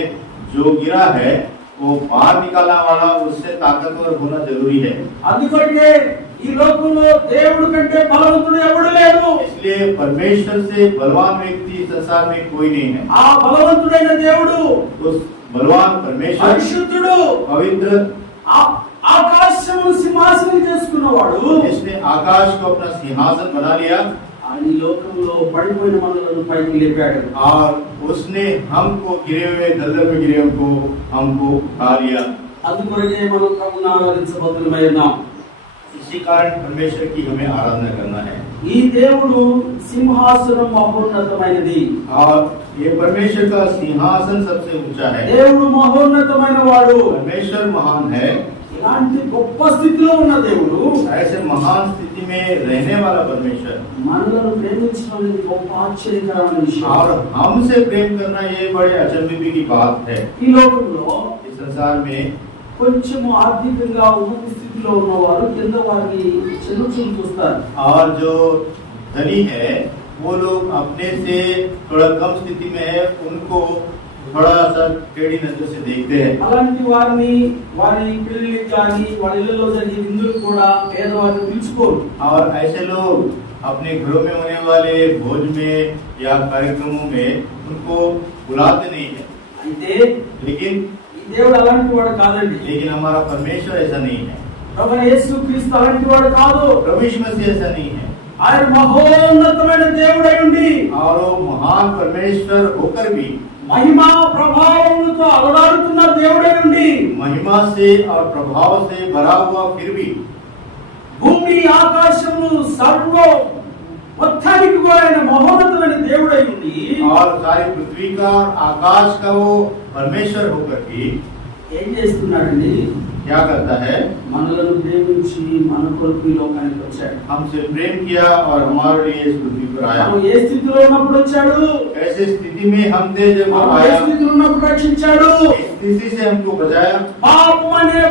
जो गिरा है वो बाहर निकालने वाला उससे ताकतवर होना जरूरी है. అందుకంటే ఈ లోకంలో దేవుడి కంటే బలవంతుడు ఎవడు లేడు. इसलिए परमेश्वर से बलवान व्यक्ति संसार में कोई नहीं है. ఆ బలవంతుడైన దేవుడు, उस बलवान परमेश्वर పరిశుద్ధుడు, पवित्र, ఆకాశమును సింహాసనం చేసుకున్నవాడు, जिसने आकाश को अपना सिंहासन बना लिया ఆయన ఈ లోకంలో పడిపోయిన మనలను పైకి లేపాడు. और उसने हमको गिरे हुए दलदल में गिरे हमको उठा लिया. అందుకొరకే మనం ప్రభువును ఆరాధించబద్దులమై ఉన్నాం. इसी कारण परमेश्वर की हमें आराधना करना है. ఈ దేవుడు సింహాసనం మహోన్నతమైనది. और ये परमेश्वर का सिंहासन सबसे ऊंचा है. దేవుడు మహోన్నతమైన వాడు. परमेश्वर महान है. ఇలాంటి గొప్ప స్థితిలో ఉన్న దేవుడు, ऐसे महान स्थिति में रहने वाला परमेश्वर మనలను ప్రేమించడం అనేది గొప్ప ఆశ్చర్యకరమైన విషయం. और हमसे प्रेम करना ये बड़े अचंभे की बात है. ఈ లోకంలో इस संसार में కొంచెం ఆర్థికంగా ఉన్నత స్థితిలో ఉన్నవారు కింద వారిని చిన్నచూపు చూస్తారు. और जो धनी है वो लोग अपने से थोड़ा कम स्थिति में है उनको थोड़ा सा टेढ़ी नजर से देखते हैं. అలాంటి వారిని వారి పెళ్లి కానీ వాళ్ళ ఇళ్లలో జరిగే విందులు కూడా పేదవారిని పిలుచుకోరు. और ऐसे लोग अपने घरों में होने वाले भोज में या कार्यक्रमों में उनको बुलाते नहीं है. అయితే लेकिन దేవుడు అలాంటి వాడు కాదండి. हमारा परमेश्वर ऐसा नहीं है. ప్రభు యేసు క్రీస్తు అలాంటి వాడు కాదు. प्रभु यीशु मसीह ऐसा नहीं है. ఆయన మహోన్నతమైన దేవుడై ఉండి और वो महान परमेश्वर होकर भी మహిమా ప్రభావములతో అలరాడుతున్న దేవుడై ఉండి महिमा से और प्रभाव से भरा हुआ फिर भी భూమి ఆకాశము సర్వం మొత్తానికి కూడా ఆయన మహోన్నతమైన దేవుడై ఉండి और सारी पृथ्वी का और आकाश का वो परमेश्वर होकर भी ఏం చేస్తున్నాడండి? क्या करता है? మనలను ప్రేమించి మన కొరకు ఈ లోకానికి వచ్చాడు. हमसे प्रेम किया और हमारे लिए इस पृथ्वी पर आया. మనం ఏ స్థితిలో ఉన్నప్పుడు వచ్చాడు? ऐसे स्थिति में हम थे जब वो మనం ఏ आया. స్థితిలో ఉన్నప్పుడు రక్షించాడు? इस स्थिति से हमको बचाया. పాపం అనే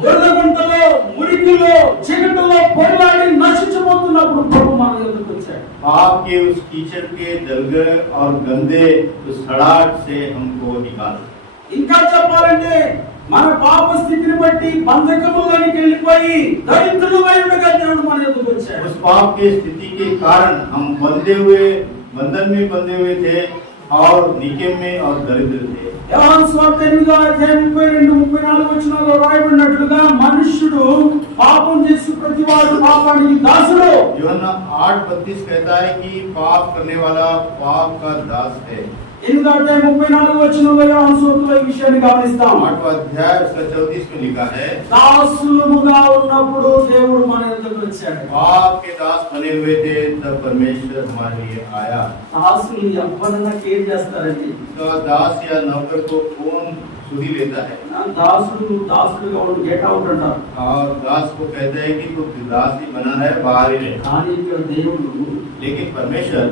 మురదగుంటలో మురికిలో చీకటిలో పోరాడి నశించబోతున్నప్పుడు ప్రభు మన యొద్దకు వచ్చాడు. पाप के उस कीचड़ के दलदल और गंदे उस सड़ाहट से हमको निकाला. ఇంకా చెప్పాలంటే మన పాప స్థితిని బట్టి బంధకములోనికి వెళ్ళిపోయి దరిద్రులమై ఉండగా దేవుడు మన యొద్దకు వచ్చాడు. उस पाप के स्थिति के कारण हम बंधन में बंधे हुए थे और निकेम में और दरिद्र थे. యోహాను సువార్త 8వ అధ్యాయం 32-34 వచనాల్లో రాయబడినట్లుగా మనుష్యుడు పాపం చేసి ప్రతివాడు పాపానికి దాసుడు. यूहन्ना 8:32 कहता है कि पाप करने वाला पाप का दास है. 8వ అధ్యాయం 34 వచనంలో యోహాను సువార్తలో ఈ విషయాన్ని గమనిస్తాం. 8वां अध्याय उसका 34 में लिखा है, దాసులుగా ఉన్నప్పుడు దేవుడు మన యొద్దకు వచ్చాడు. पाप के दास बने हुए थे तब परमेश्वर हमारे लिए आया. దాసులు ఎవరన్నా కేర్ చేస్తారండి? तो दास या नौकर को कौन सुधी लेता है? దాసుడుగా ఉండి గెట్ అవుట్ అంటారు. और दास को कहते हैं कि तू दास ही बना रहे, बाहर ही रहे. కానీ ఇక్కడ దేవుడు लेकिन परमेश्वर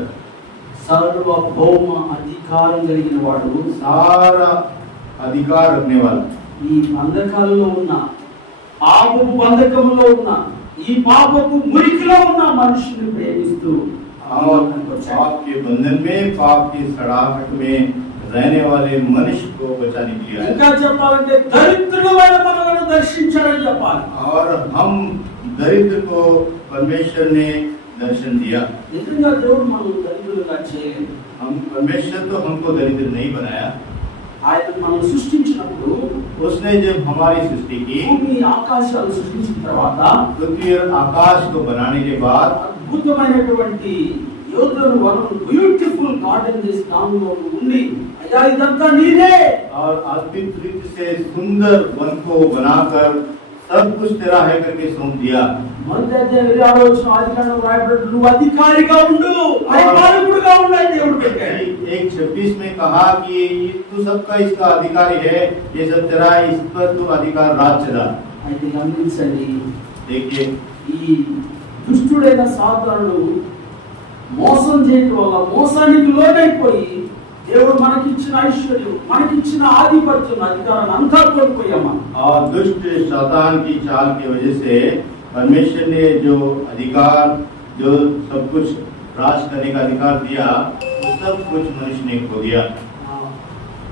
సర్వభౌమ అధికారం కలిగిన వాడు, सारा अधिकार रखने वाला, ఈ బంధకాలలో ఉన్న పాపపు బంధకములో ఉన్న ఈ పాపపు మురికిలో ఉన్న మనుషుని ప్రేమిస్తూ और पाप के बंधन में, पाप की सड़ाहट में रहने वाले मनुष्य को बचाने के लिए आया. ఇంకా చెప్పాలంటే దరిద్రులైన మనలను దర్శించాడని చెప్పాలి. और हम दरिद्र को परमेश्वर ने दर्शन दिया. నిజంగా దేవుడు మనల్ని దరిద్రులుగా చేయలేదు. हम परमेश्वर तो हमको दरिद्र नहीं बनाया. ఆయన మనం సృష్టించినప్పుడు उसने जब हमारी सृष्टि की, భూమి ఆకాశాలు సృష్టించిన తర్వాత पृथ्वी और आकाश को बनाने के बाद అద్భుతమైనటువంటి యోధులను వనం బ్యూటిఫుల్ గార్డెన్ చేసి దానిలో ఉండి అయ్యా ఇదంతా నీదే, और अद्भुत रीति से सुंदर वन को बनाकर सब कुछ तेरा है करके सौंप दिया. మొదటి అధ్యాయం 26వ వచనం ఆదికాండం రాయబడినట్టు నువ్వు అధికారిగా ఉండు, పరిపాలకుడుగా ఉండు అని దేవుడు పెట్టాడు. 1:26 में कहा कि तू सबका इसका अधिकारी है, ये सब तेरा है, इस पर तू अधिकार राज चला. అయితే గమనించండి, देखिए ఈ దుష్టుడైన సాతానుడు మోసం చేయడం వల్ల మోసానికి లోనైపోయి దేవుడు మనకిచ్చిన ఐశ్వర్యం, మనకిచ్చిన ఆధిపత్యం, అధికారాన్ని అంతా కోల్పోయామా. और दुष्ट शैतान की चाल की वजह से परमेश्वर ने जो अधिकार, जो सब कुछ राज करने का अधिकार दिया, वो सब कुछ मनुष्य ने खो दिया।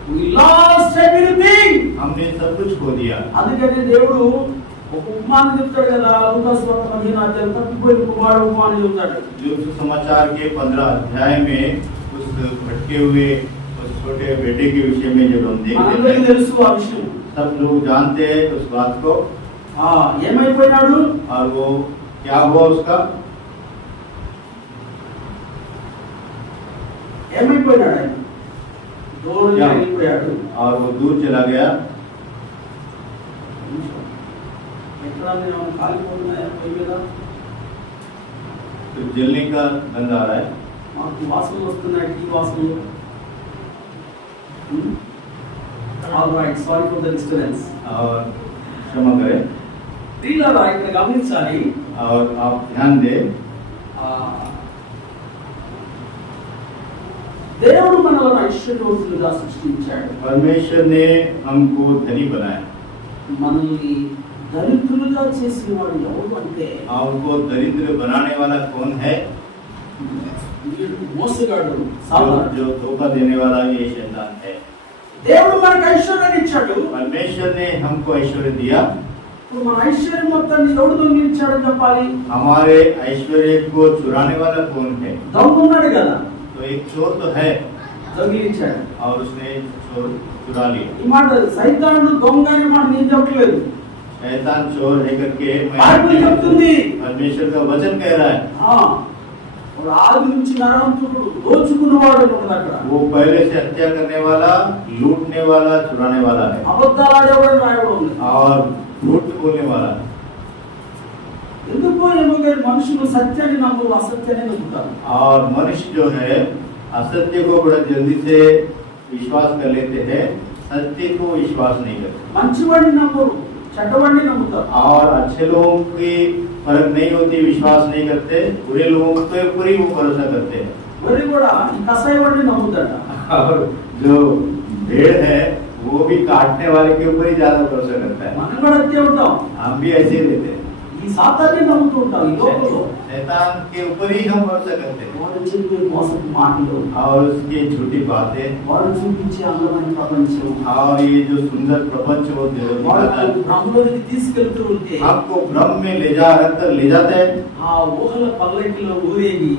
We lost everything. हमने सब कुछ खो दिया। అందుకని దేవుడు ఒక ఉపమానం చెప్తాడు కదా, లూకాసు వార్త 15వ అధ్యాయం తప్పిపోయిన కుమారుడు ఉపమానం చెప్తాడు. जो सुसमाचार के 15 अध्याय में उस भटके हुए उस छोटे बेटे के विषय में जब हम देखते మనందరికీ हैं, తెలుసు ఆ విషయం. सब लोग जानते हैं उस बात को। ఏమైపోయినాడు? और वो क्या हुआ उसका? ఏమైపోయినాడు? ఆయన దూరంగా వెళ్ళిపోయాడు. और वो दूर चला गया। ఎక్కడ నేను కాలిపోతున్నాయా పొయ్యి మీద? तो जलने का गंध आ रहा है। మాకు వాసనలు వస్తున్నాయి, టీ వాసనలు. Alright, sorry for the disturbance. और क्षमा करें। ప్రియులారా, ఇక్కడ గమనించాలి. और आप ध्यान दें, దేవుడు మనల్ని ఐశ్వర్యవంతులుగా సృష్టించాడు. परमेश्वर ने हमको धनी बनाया। మనల్ని దరిద్రులుగా చేసిన వాడు ఎవరు అంటే हमको दरिद्र बनाने वाला कौन है? మోసగాడు, जो సాతాను. जो धोखा देने वाला ये शैतान है। దేవుడు మనకు ఐశ్వర్యాన్ని ఇచ్చాడు. परमेश्वर ने हमको ऐश्वर्य दिया। ఇప్పుడు మన ఐశ్వర్యం మొత్తాన్ని ఎవడు దొంగిలించాడని చెప్పాలి? हमारे ऐश्वर्य को चुराने वाला कौन है? దొంగ ఉన్నాడు కదా, तो एक चोर तो है దొంగిలించాడు. और उसने चोर चुरा लिया। ఈ మాట సైతానుడు దొంగ అనే మాట నేను చెప్పలేదు, शैतान चोर है करके బైబిల్ చెప్తుంది. परमेश्वर का वचन कह रहा है। వాడు ఆది నుంచి నరహంతకుడు, దోచుకున్నవాడు అని ఉన్నది అక్కడ. वो पहले से हत्या करने वाला, लूटने वाला, चुराने वाला है అబద్ధాలు ఆడేవాడు రాయబడి ఉంది. और झूठ बोलने वाला है। ఎందుకో ఏమో కానీ మనుషులు సత్యాన్ని నమ్మరు, అసత్యాన్ని నమ్ముతారు. और मनुष्य जो है असत्य को बड़ा जल्दी से विश्वास कर लेते हैं, सत्य को विश्वास नहीं करते। మంచివాడిని నమ్మరు, చెడ్డవాడిని నమ్ముతారు. और अच्छे लोगों की फर्क नहीं होती, विश्वास नहीं करते। बुरे लोगों के ऊपर ही वो भरोसा करते हैं। మరి కూడా ఈ కసాయవాడిని నమ్ముతాడ. और जो भेड़ है वो भी काटने वाले के ऊपर ही ज्यादा भरोसा करता है। మనం కూడా అంతే ఉంటాం. हम भी ऐसे ही रहते हैं। ఈ సాతాన్ని నమ్ముతూ ఉంటాం. ఈ లోకంలో शैतान के ऊपर ही हम भरोसा करते हैं వాడు చెప్పే మోసపు మాటలు, और उसकी झूठी बातें వాడు చూపించే అందమైన ప్రపంచం, और ये जो सुंदर प्रपंच वो दिखाता వాడు है, భ్రమలోకి తీసుకెళ్తూ ఉంటే आपको भ्रम में ले जाते हैं ఆ ఊహల పల్లకిలో ఊరేగి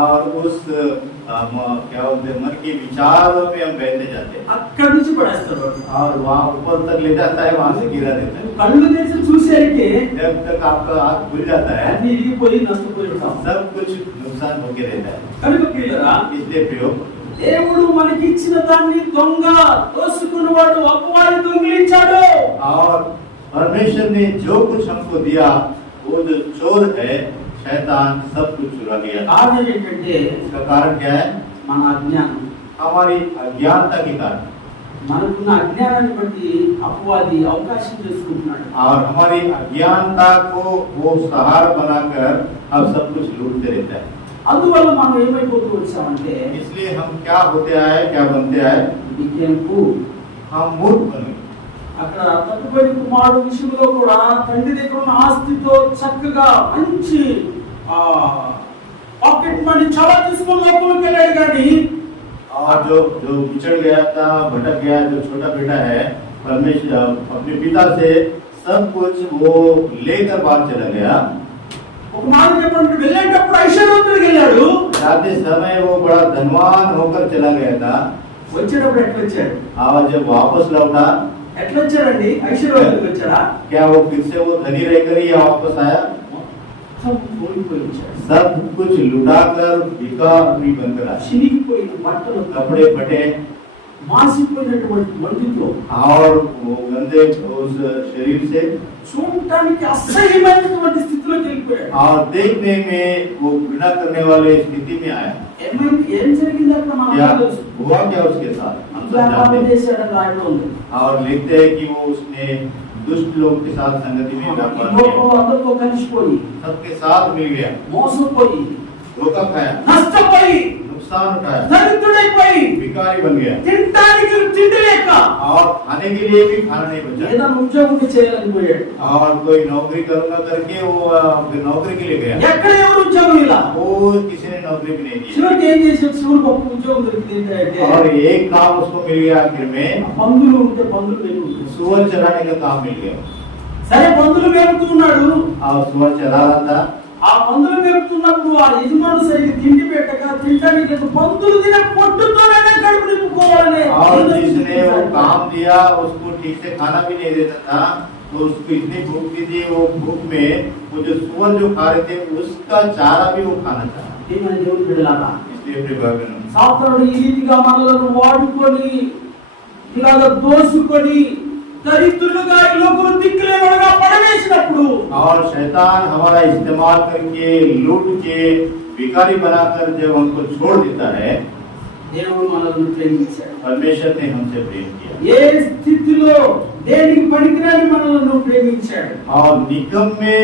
और उस क्या बोलते हैं मन के विचारों में हम बहते जाते हैं అక్కడి నుంచి పడేస్తాడు వాడు. और वहाँ ऊपर तक ले जाता है, वहाँ से गिरा देता है। కళ్ళు తెరిచి చూసేసరికి जब तक आपका हाथ खुल जाता है అన్ని ఇరిగిపోయి నష్టపోయి ఉంటాం. सब कुछ नुकसान होके रहता है। కనుక ప్రియులారా, इसलिए प्रियो, దేవుడు మనకిచ్చిన దాన్ని దొంగ దోసుకున్నవాడు అపవాది దొంగిలించాడు. और परमेश्वर ने जो कुछ हमको दिया वो जो चोर है शैतान सब कुछ चुरा लिया। కారణం ఏంటంటే इसका कारण क्या है? మన అజ్ఞానం. हमारी अज्ञानता के कारण। మనకున్న అజ్ఞానాన్ని బట్టి అపవాది అవకాశం చేసుకుంటున్నాడు. और हमारी अज्ञानता को वो सहारा बनाकर अब सब कुछ लूटते रहता है। అందువల్ల మనం ఏమైపోతూ వచ్చామంటే इसलिए हम क्या होते आए, क्या बनते आए? हम मूर्ख बन गए। అక్కడ తప్పిపోయిన కుమారుడు విషయంలో కూడా తండ్రి దగ్గర ఉన్న ఆస్తితో చక్కగా మంచి పాకెట్ మనీ చాలా తీసుకొని లోపలికి వెళ్ళాడు. కానీ और जो जो बिछड़ गया था, भटक गया, जो छोटा बेटा है, परमेश्वर अपने पिता से सब कुछ वो लेकर बाहर चला गया। ఒక మాట చెప్పండి, వెళ్ళేటప్పుడు ఐశ్వర్యవంతుడికి వెళ్ళాడు, जाते समय वो बड़ा धनवान होकर चला गया था। వచ్చేటప్పుడు ఎట్లా వచ్చాడు? और जब वापस लौटा, ఎట్లా వచ్చాడండి? ఐశ్వర్యవంతుడికి వచ్చాడా? क्या वो फिर से वो धनी रहकर ही वापस आया? మొత్తం కోల్పోయి వచ్చాడు. सब कुछ लुटाकर बिका भी बनकर आया। చినిగిపోయిన బట్టలు, कपड़े फटे మాసిపోయినటువంటి మంటితో, और वो गंदे उस शरीर से, చూడటానికి అసహ్యమైనటువంటి స్థితిలోకి వెళ్ళిపోయాడు. और देखने में वो घृणा करने वाले स्थिति में आया। ఏం జరిగింది అక్కడ మనం क्या తెలుసు. हुआ क्या उसके साथ हम सब వ్యాపారం जानते हैं। చేశాడని రాయడం ఉంది. और लिखते हैं कि वो उसने दुष्ट लोग के साथ संगति में व्यापार किया, లోకంలో అందరితో కలిసిపోయి सबके साथ मिल गया, మోసపోయి धोखा खाया, నష్టపోయి नुकसान उठाया, దరిద్రుడైపోయి भिखारी बन गया తినడానికి తిండి లేక और खाने के लिए भी खाना नहीं बचा ఏదైనా ఉద్యోగం చేయాలని పోయాడు. और कोई नौकरी करूंगा करके वो फिर नौकरी के लिए गया, ఎక్కడ ఎవరు ఉద్యోగం ఇలా वो किसी ने नौकरी भी नहीं दी చివరికి ఏం చేశాడు? చివరికి ఒక ఉద్యోగం దొరికింది ఏంటంటే और एक काम उसको मिल गया आखिर में, పందులు ఉంటే పందులు మేపుకుంటాడు. सुअर चराने का काम मिल गया। సరే పందులు మేపుతూ ఉన్నాడు. और सुअर चरा रहा था, ఆ పందులు మేపుతున్నప్పుడు ఆ యజమాను సరిగ్గా తిండి పెట్టక తినడానికి లేదు. పందులు తినే పొట్టుతోనే కడుపు నింపుకోవాలనే और जिसने वो काम दिया उसको ठीक से खाना भी नहीं देता था, तो उसको इतनी भूख थी थी, वो भूख में वो जो सुअर जो खा रहे थे उसका चारा भी वो खाना चाहा। ఏమైనా దేవుని బిడ్డలారా, इसलिए अपने भाइयों సాతానుడు ఈ రీతిగా మనలను వాడుకొని ఇలాగ దోసుకొని దరిద్రులుగా ఈ లోకం దిక్కులేనివాడుగా పడవేసినప్పుడు और शैतान हमारा इस्तेमाल करके लूट के भिखारी बनाकर जब हमको छोड़ देता है, దేవుడు మనల్ని ప్రేమించాడు. परमेश्वर ने हमसे प्रेम किया ఏ స్థితిలో దేనికి పనికిరాని మనల్ని ప్రేమించాడు. और निगम में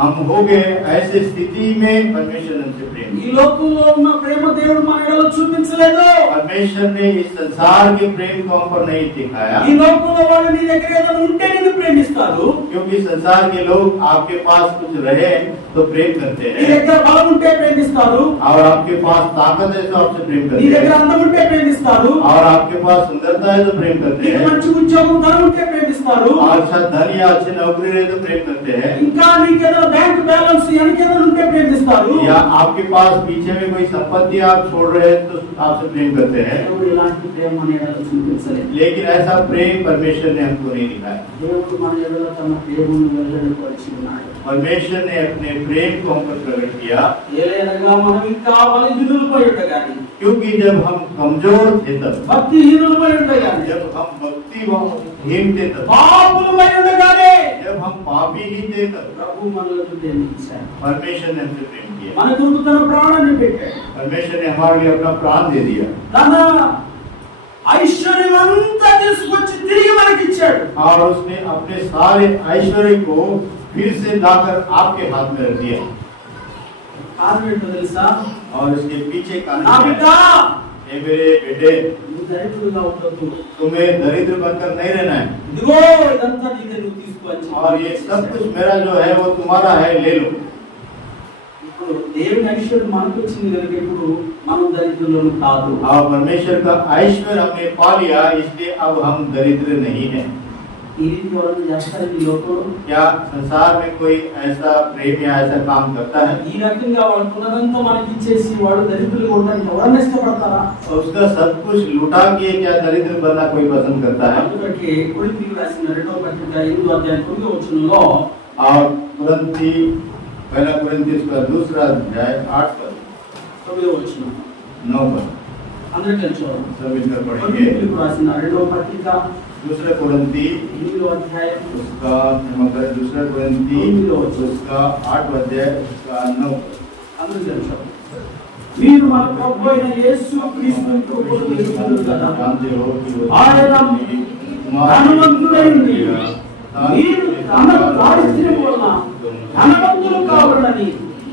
हम हो गए, ऐसे स्थिति में परमेश्वर ने हमसे प्रेम ఈ किया। లోకంలో ఉన్న ప్రేమ దేవుడు మన ఎడల చూపించలేదు. परमेश्वर ने इस संसार के प्रेम को हम पर नहीं दिखाया, ఈ లోకంలో వాళ్ళు నీ దగ్గర ఏదైనా ఉంటే నిన్ను ప్రేమిస్తారు. क्योंकि संसार के लोग आपके पास कुछ रहे तो प्रेम करते నీ हैं, దగ్గర బలం ఉంటే ప్రేమిస్తారు. और आपके पास ताकत है तो आपसे प्रेम నీ करते దగ్గర हैं, అందం ఉంటే ప్రేమిస్తారు. और आपके पास सुंदरता है तो प्रेम करते నీకు हैं, మంచి ఉద్యోగం ధనం ఉంటే ప్రేమిస్తారు. और अच्छा धन या अच्छी नौकरी रहे तो प्रेम करते हैं, ఇంకా నీకేదో బ్యాంక్ బ్యాలెన్స్ వెనకేదో ఉంటే ప్రేమిస్తారు. या आपके पास पीछे में कोई संपत्ति आप छोड़ रहे हैं तो आपसे प्रेम करते हैं। దేవుడు ఇలాంటి ప్రేమ మన ఎడల చూపించలేదు. लेकिन ऐसा प्रेम परमेश्वर ने हमको नहीं दिखाया। దేవుడు మన ఎడల తన ప్రేమను వెల్లడిపరిచి ఉన్నాడు. परमेश्वर ने अपने प्रेम को हम पर प्रकट किया, ఏలైనగా మనం ఇంకా బలహీనులమై ఉండగాని, क्योंकि जब हम कमजोर थे तब, భక్తిహీనులమై ఉండగాని, जब हम भक्तिहीन थे तब, పాపులమై ఉండగానే जब हम पापी ही थे तब ప్రభు మనల్ని ప్రేమించాడు. परमेश्वर ने हमसे प्रेम किया। మన కొరకు తన ప్రాణాన్ని పెట్టాడు. परमेश्वर ने हमारे लिए अपना प्राण दे दिया, తన ఐశ్వర్యమంతా తీసుకొచ్చి తిరిగి మనకిచ్చాడు. और उसने अपने सारे ऐश्वर्य को फिर से लाकर आपके हाथ में रख दिया। కారణం ఏంటో తెలుసా? और इसके पीछे నా कारण బిడ్డ, है, हे मेरे बेटे, నువ్వు దరిద్రుడిగా ఉండొద్దు. तुम्हें दरिद्र बनकर नहीं रहना है, ఇదిగో ఇదంతా నీదే, నువ్వు తీసుకోవచ్చు. और ये सब कुछ मेरा जो है वो तुम्हारा है, ले लो। ఇప్పుడు దేవుని ఐశ్వర్యం మనకు వచ్చింది కనుక ఇప్పుడు మనం దరిద్రులను కాదు. और परमेश्वर का ऐश्वर्य हमने पा लिया, इसलिए अब हम दरिद्र नहीं हैं। ఈ రీతి ఎవరైనా చేస్తారు ఈ లోకంలో? क्या संसार में कोई ऐसा प्रेम या ऐसा काम करता है? ఈ రకంగా వాళ్ళకు ఉన్నదంతా మనకి ఇచ్చేసి వాడు దరిద్రులుగా ఉండడానికి ఎవరన్నా ఇష్టపడతారా? और उसका सब कुछ लुटा के क्या दरिद्र बनना कोई पसंद करता है? అందుకే కొరింథీయులకు రాసిన 2వ పత్రిక 8వ అధ్యాయం 9వ వచనంలో और कुरिन्थी पहला कुरिन्थी का दूसरा अध्याय 8 पद 9వ वचనం 9 पद అందరూ కలిసి చదవండి. सब मिलकर पढ़ेंगे। కొరింథీయులకు రాసిన 2వ పత్రిక दूसरा कुरिन्थी 8వ అధ్యాయం उसका दूसरा कुरिन्थी उसका 8 अध्याय उसका 9 पद। అందరూ కలిసి చదవండి. మీరు మన ప్రభు అయిన యేసు క్రీస్తుని తెలుసుకున్నారు కదా. जानते हो कि वो ఆయన ధనవంతుడైంది. మీరు దారిద్ర్యం వలన ధనవంతులు కావాలని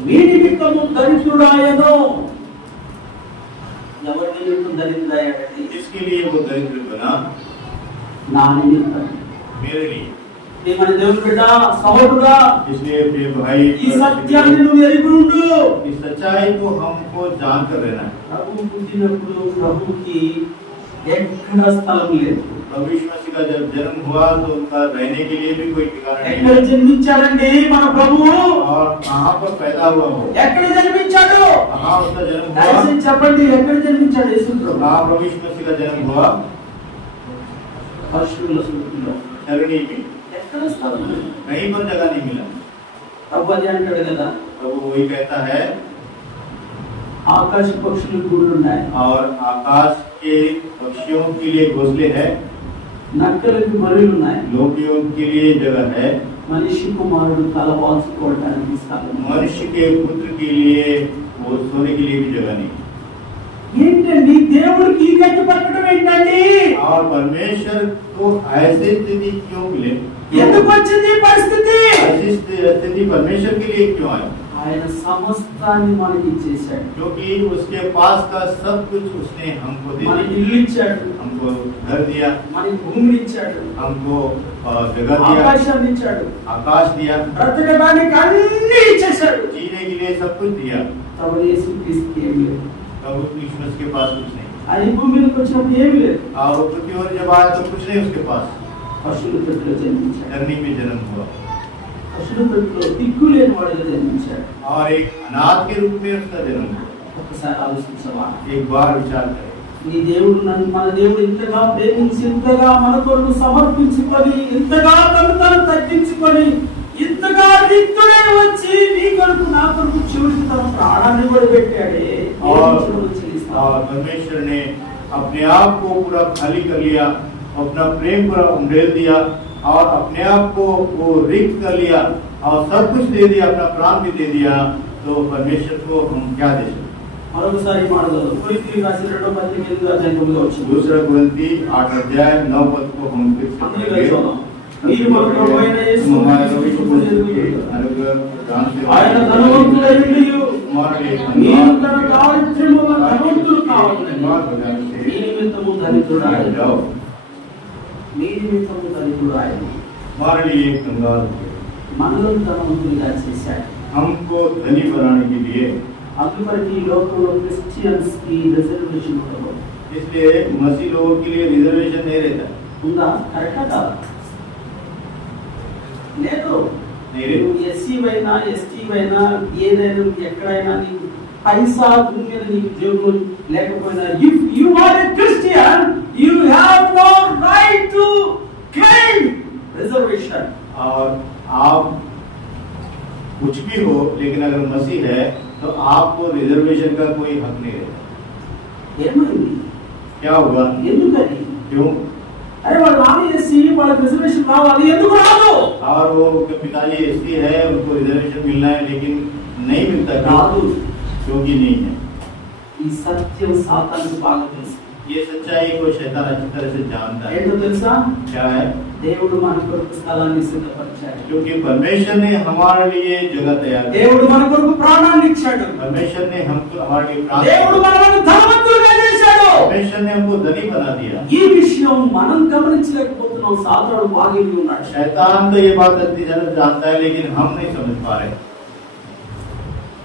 మీ నిమిత్తము దరిద్రుడాయను. ఎవరి నిమిత్తం దరిద్రుడాయండి? इसके लिए वो दरिद्र बना, నా నిమిత్తం. मेरे लिए। మన దేవుని బిడ్డ సహోదరుడా, इसलिए प्रिय भाई, ఈ సత్యాన్ని నువ్వు ఎరిగి ఉండు. इस सच्चाई को हमको जान कर रहना है। ప్రభు పుట్టినప్పుడు ప్రభుకి ఎక్కడ స్థలం లేదు. प्रभु यीशु मसीह का जब जन्म हुआ तो उनका रहने के लिए भी कोई ठिकाना नहीं ఎక్కడ है। జన్మించాడండి మన ప్రభువు? और कहाँ पर पैदा हुआ वो, ఎక్కడ జన్మించాడు? कहाँ उसका जन्म हुआ, దయచేసి చెప్పండి, ఎక్కడ జన్మించాడు యేసు ప్రభు? कहाँ प्रभु यीशु मसीह का जन्म हुआ? పశువుల సూటిలో. धरणी में, ఎక్కడ స్థలం లేదు. कहीं पर जगह नहीं मिला। ప్రభు అది అంటాడు కదా, प्रभु वही कहता है, ఆకాశ పక్షులు గూళ్ళు ఉన్నాయి, और आकाश के पक्षियों के लिए घोंसले है, నక్కలకు మరులు ఉన్నాయి, लोकियों के लिए जगह है, మనిషి కుమారుడు తల వాల్చుకోవడానికి స్థలం ఉంది. मनुष्य के पुत्र के लिए वो सोने के लिए भी जगह नहीं। ఏంటండి దేవుడికి ఈ గట్టి పట్టడం ఏంటండి? और परमेश्वर को ऐसी स्थिति क्यों मिले? ఎందుకు వచ్చింది ఈ పరిస్థితి? ऐसी स्थिति परमेश्वर के लिए क्यों आए? ఆయన సమస్తాన్ని మనకి ఇచ్చేశాడు. क्योंकि उसके पास का सब कुछ उसने हमको दे మనకి दिया, ఇల్లు ఇచ్చాడు, हमको घर दिया, మనకి భూమిని ఇచ్చాడు, हमको जगह दिया, ఆకాశాన్ని ఇచ్చాడు, आकाश दिया, బ్రతకడానికి అన్ని ఇచ్చేశాడు. जीने के लिए सब कुछ दिया। తమ యేసుక్రీస్తుకి ఏమీ లేదు. तब उस कृष्ण के पास कुछ नहीं, ఆయన ఈ భూమి మీదకి వచ్చినప్పుడు ఏమీ లేదు. और पृथ्वी पर जब आया तो कुछ नहीं उसके पास, పశువుల పెట్టిలో జన్మించాడు. धरनी में जन्म हुआ పశువుల పెట్టిలో దిక్కు లేని వాడిగా జన్మించాడు. और एक अनाथ के रूप में उसका जन्म हुआ। ఒకసారి ఆలోచించవా? एक बार विचार करें, నీ దేవుడు మన దేవుడు ఇంతగా ప్రేమించి, ఇంతగా మన కొరకు సమర్పించుకొని, ఇంతగా తను తగ్గించుకొని, ఇంతగా రిక్తుడే వచ్చి నీ కొరకు నా కొరకు చివరికి తన ప్రాణాన్ని కూడా పెట్టాడే. और परमेश्वर ने अपने आप को पूरा खाली कर लिया, अपना प्रेम पूरा उंडेल दिया और अपने आप को वो रिक्त कर लिया और सब कुछ दे दिया, अपना प्राण भी दे दिया। तो परमेश्वर को हम क्या दे सकते? మరొకసారి మాట్లాడదాం. కొరింథీయులకు రాసిన 2వ పత్రిక 8వ అధ్యాయం 9వ వచనం. दूसरा कोरिन्थी 8 अध्याय 9 पद को हम फिर से అందరూ पढ़ेंगे। కలిసి చదువుదాం. మీరు మన ప్రభు అయిన యేసు तुम हमारे प्रभु క్రీస్తు यीशु యేసు के अनुग्रह प्रदान से ఆయన ధనవంతుడైనయు हमारे लिए మీరు धन्यवाद తన దారిద్ర్యముల ధనవంతులు కావాలని धन्यवाद हो जाने మీ से నిమిత్తము దరిద్రుడాయను. जाओ, మీ నిమిత్తము దరిద్రుడాయను. हमारे लिए एक कंगाल थे, మనలో ధనవంతులుగా చేశాడు. हमको धनी बनाने के लिए। అందువరకు ఈ లోకంలో క్రిస్టియన్స్ కి రిజర్వేషన్ ఉండదు. इसलिए मसीह लोगों के लिए रिजर्वेशन नहीं रहता, ఉందా? కరెక్టా కాదా? లేదు. नहीं रहता। నువ్వు ఎస్సీ అయినా ఎస్టీ అయినా ఏదైనా ఎక్కడైనా నీకు పైసా భూమి మీద నీకు జేబులో లేకపోయినా, if you are a Christian you have no right to claim reservation. और आप कुछ भी हो, लेकिन अगर मसीह है तो आपको रिजर्वेशन का कोई हक नहीं रहता। ఏమైంది? क्या हुआ? ఎందుకని? क्यों? అరే వాళ్ళ నాన్న ఎస్సీ, వాళ్ళకి రిజర్వేషన్ రావాలి, ఎందుకు రాదు? और वो उनके पिताजी एससी है, उनको रिजर्वेशन मिलना है, लेकिन नहीं मिलता। రాదు. क्योंकि नहीं है। ఈ సత్యం సాతానుకు బాగా తెలుసు. ये सच्चाई को शैतान अच्छी तरह से जानता है। ఏంటో తెలుసా? क्या है? దేవుడు మన కొరకు స్థలాన్ని సిద్ధపరిచాడు. क्योंकि परमेश्वर ने हमारे लिए जगह तैयार की। దేవుడు మన కొరకు ప్రాణాన్ని ఇచ్చాడు. परमेश्वर ने हमको हमारे लिए प्राण, దేవుడు మనల్ని ధనవంతులుగా చేశాడు. परमेश्वर ने हमको धनी बना दिया। ఈ విషయం మనం గమనించలేకపోతున్నాం. సాతానుడు వాగిలి ఉన్నాడు. शैतान तो ये बात अच्छी तरह जानता है, लेकिन हम नहीं समझ पा रहे।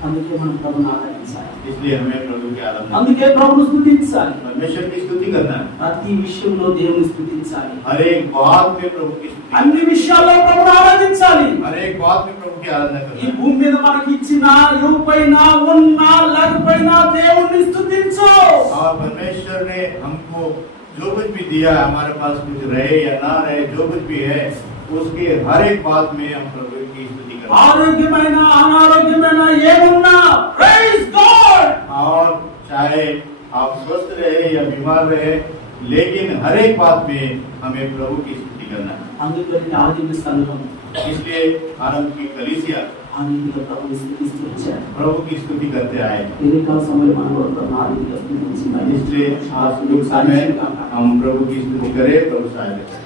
అందుకే మనం ప్రభువుని ఆరాధించాలి. इसलिए हमें प्रभु की आराधना, అందుకే ప్రభువును స్తుతించాలి. परमेश्वर की स्तुति करना है। ప్రతి విషయంలో దేవుని స్తుతించాలి. हर एक बात में प्रभु की स्तुति, అన్ని విషయాల్లో ప్రభువుని ఆరాధించాలి. हर एक बात में प्रभु की आराधना ఈ करना है। భూమి మీద మనకి ఇచ్చిన రూపైనా ఉన్నా లేకపోయినా దేవుణ్ణి స్తుతించు. और परमेश्वर ने हमको जो कुछ भी दिया है, हमारे पास कुछ रहे या ना रहे, जो कुछ भी है, उसके हर एक बात में हम प्रभु की स्तुति करते हैं। ఆరోగ్యమైన అనారోగ్యమైన ఏమున్నా ప్రైజ్ గాడ్. और चाहे आप स्वस्थ रहे या बीमार रहे, लेकिन हर एक बात में हमें प्रभु की स्तुति करना है। అందుకని ఆదిమ సంఘం इसलिए आरंभ की कलीसिया ఆ రీతిగా ప్రభువుని స్తుతిస్తూ వచ్చారు. प्रभु की स्तुति करते आए। ఎన్నికల సమయంలో మనం కూడా ఆ రీతిగా స్తుతించాలి. इसलिए आज लोग समय हम प्रभु की स्तुति करें, प्रभु सहाय दें।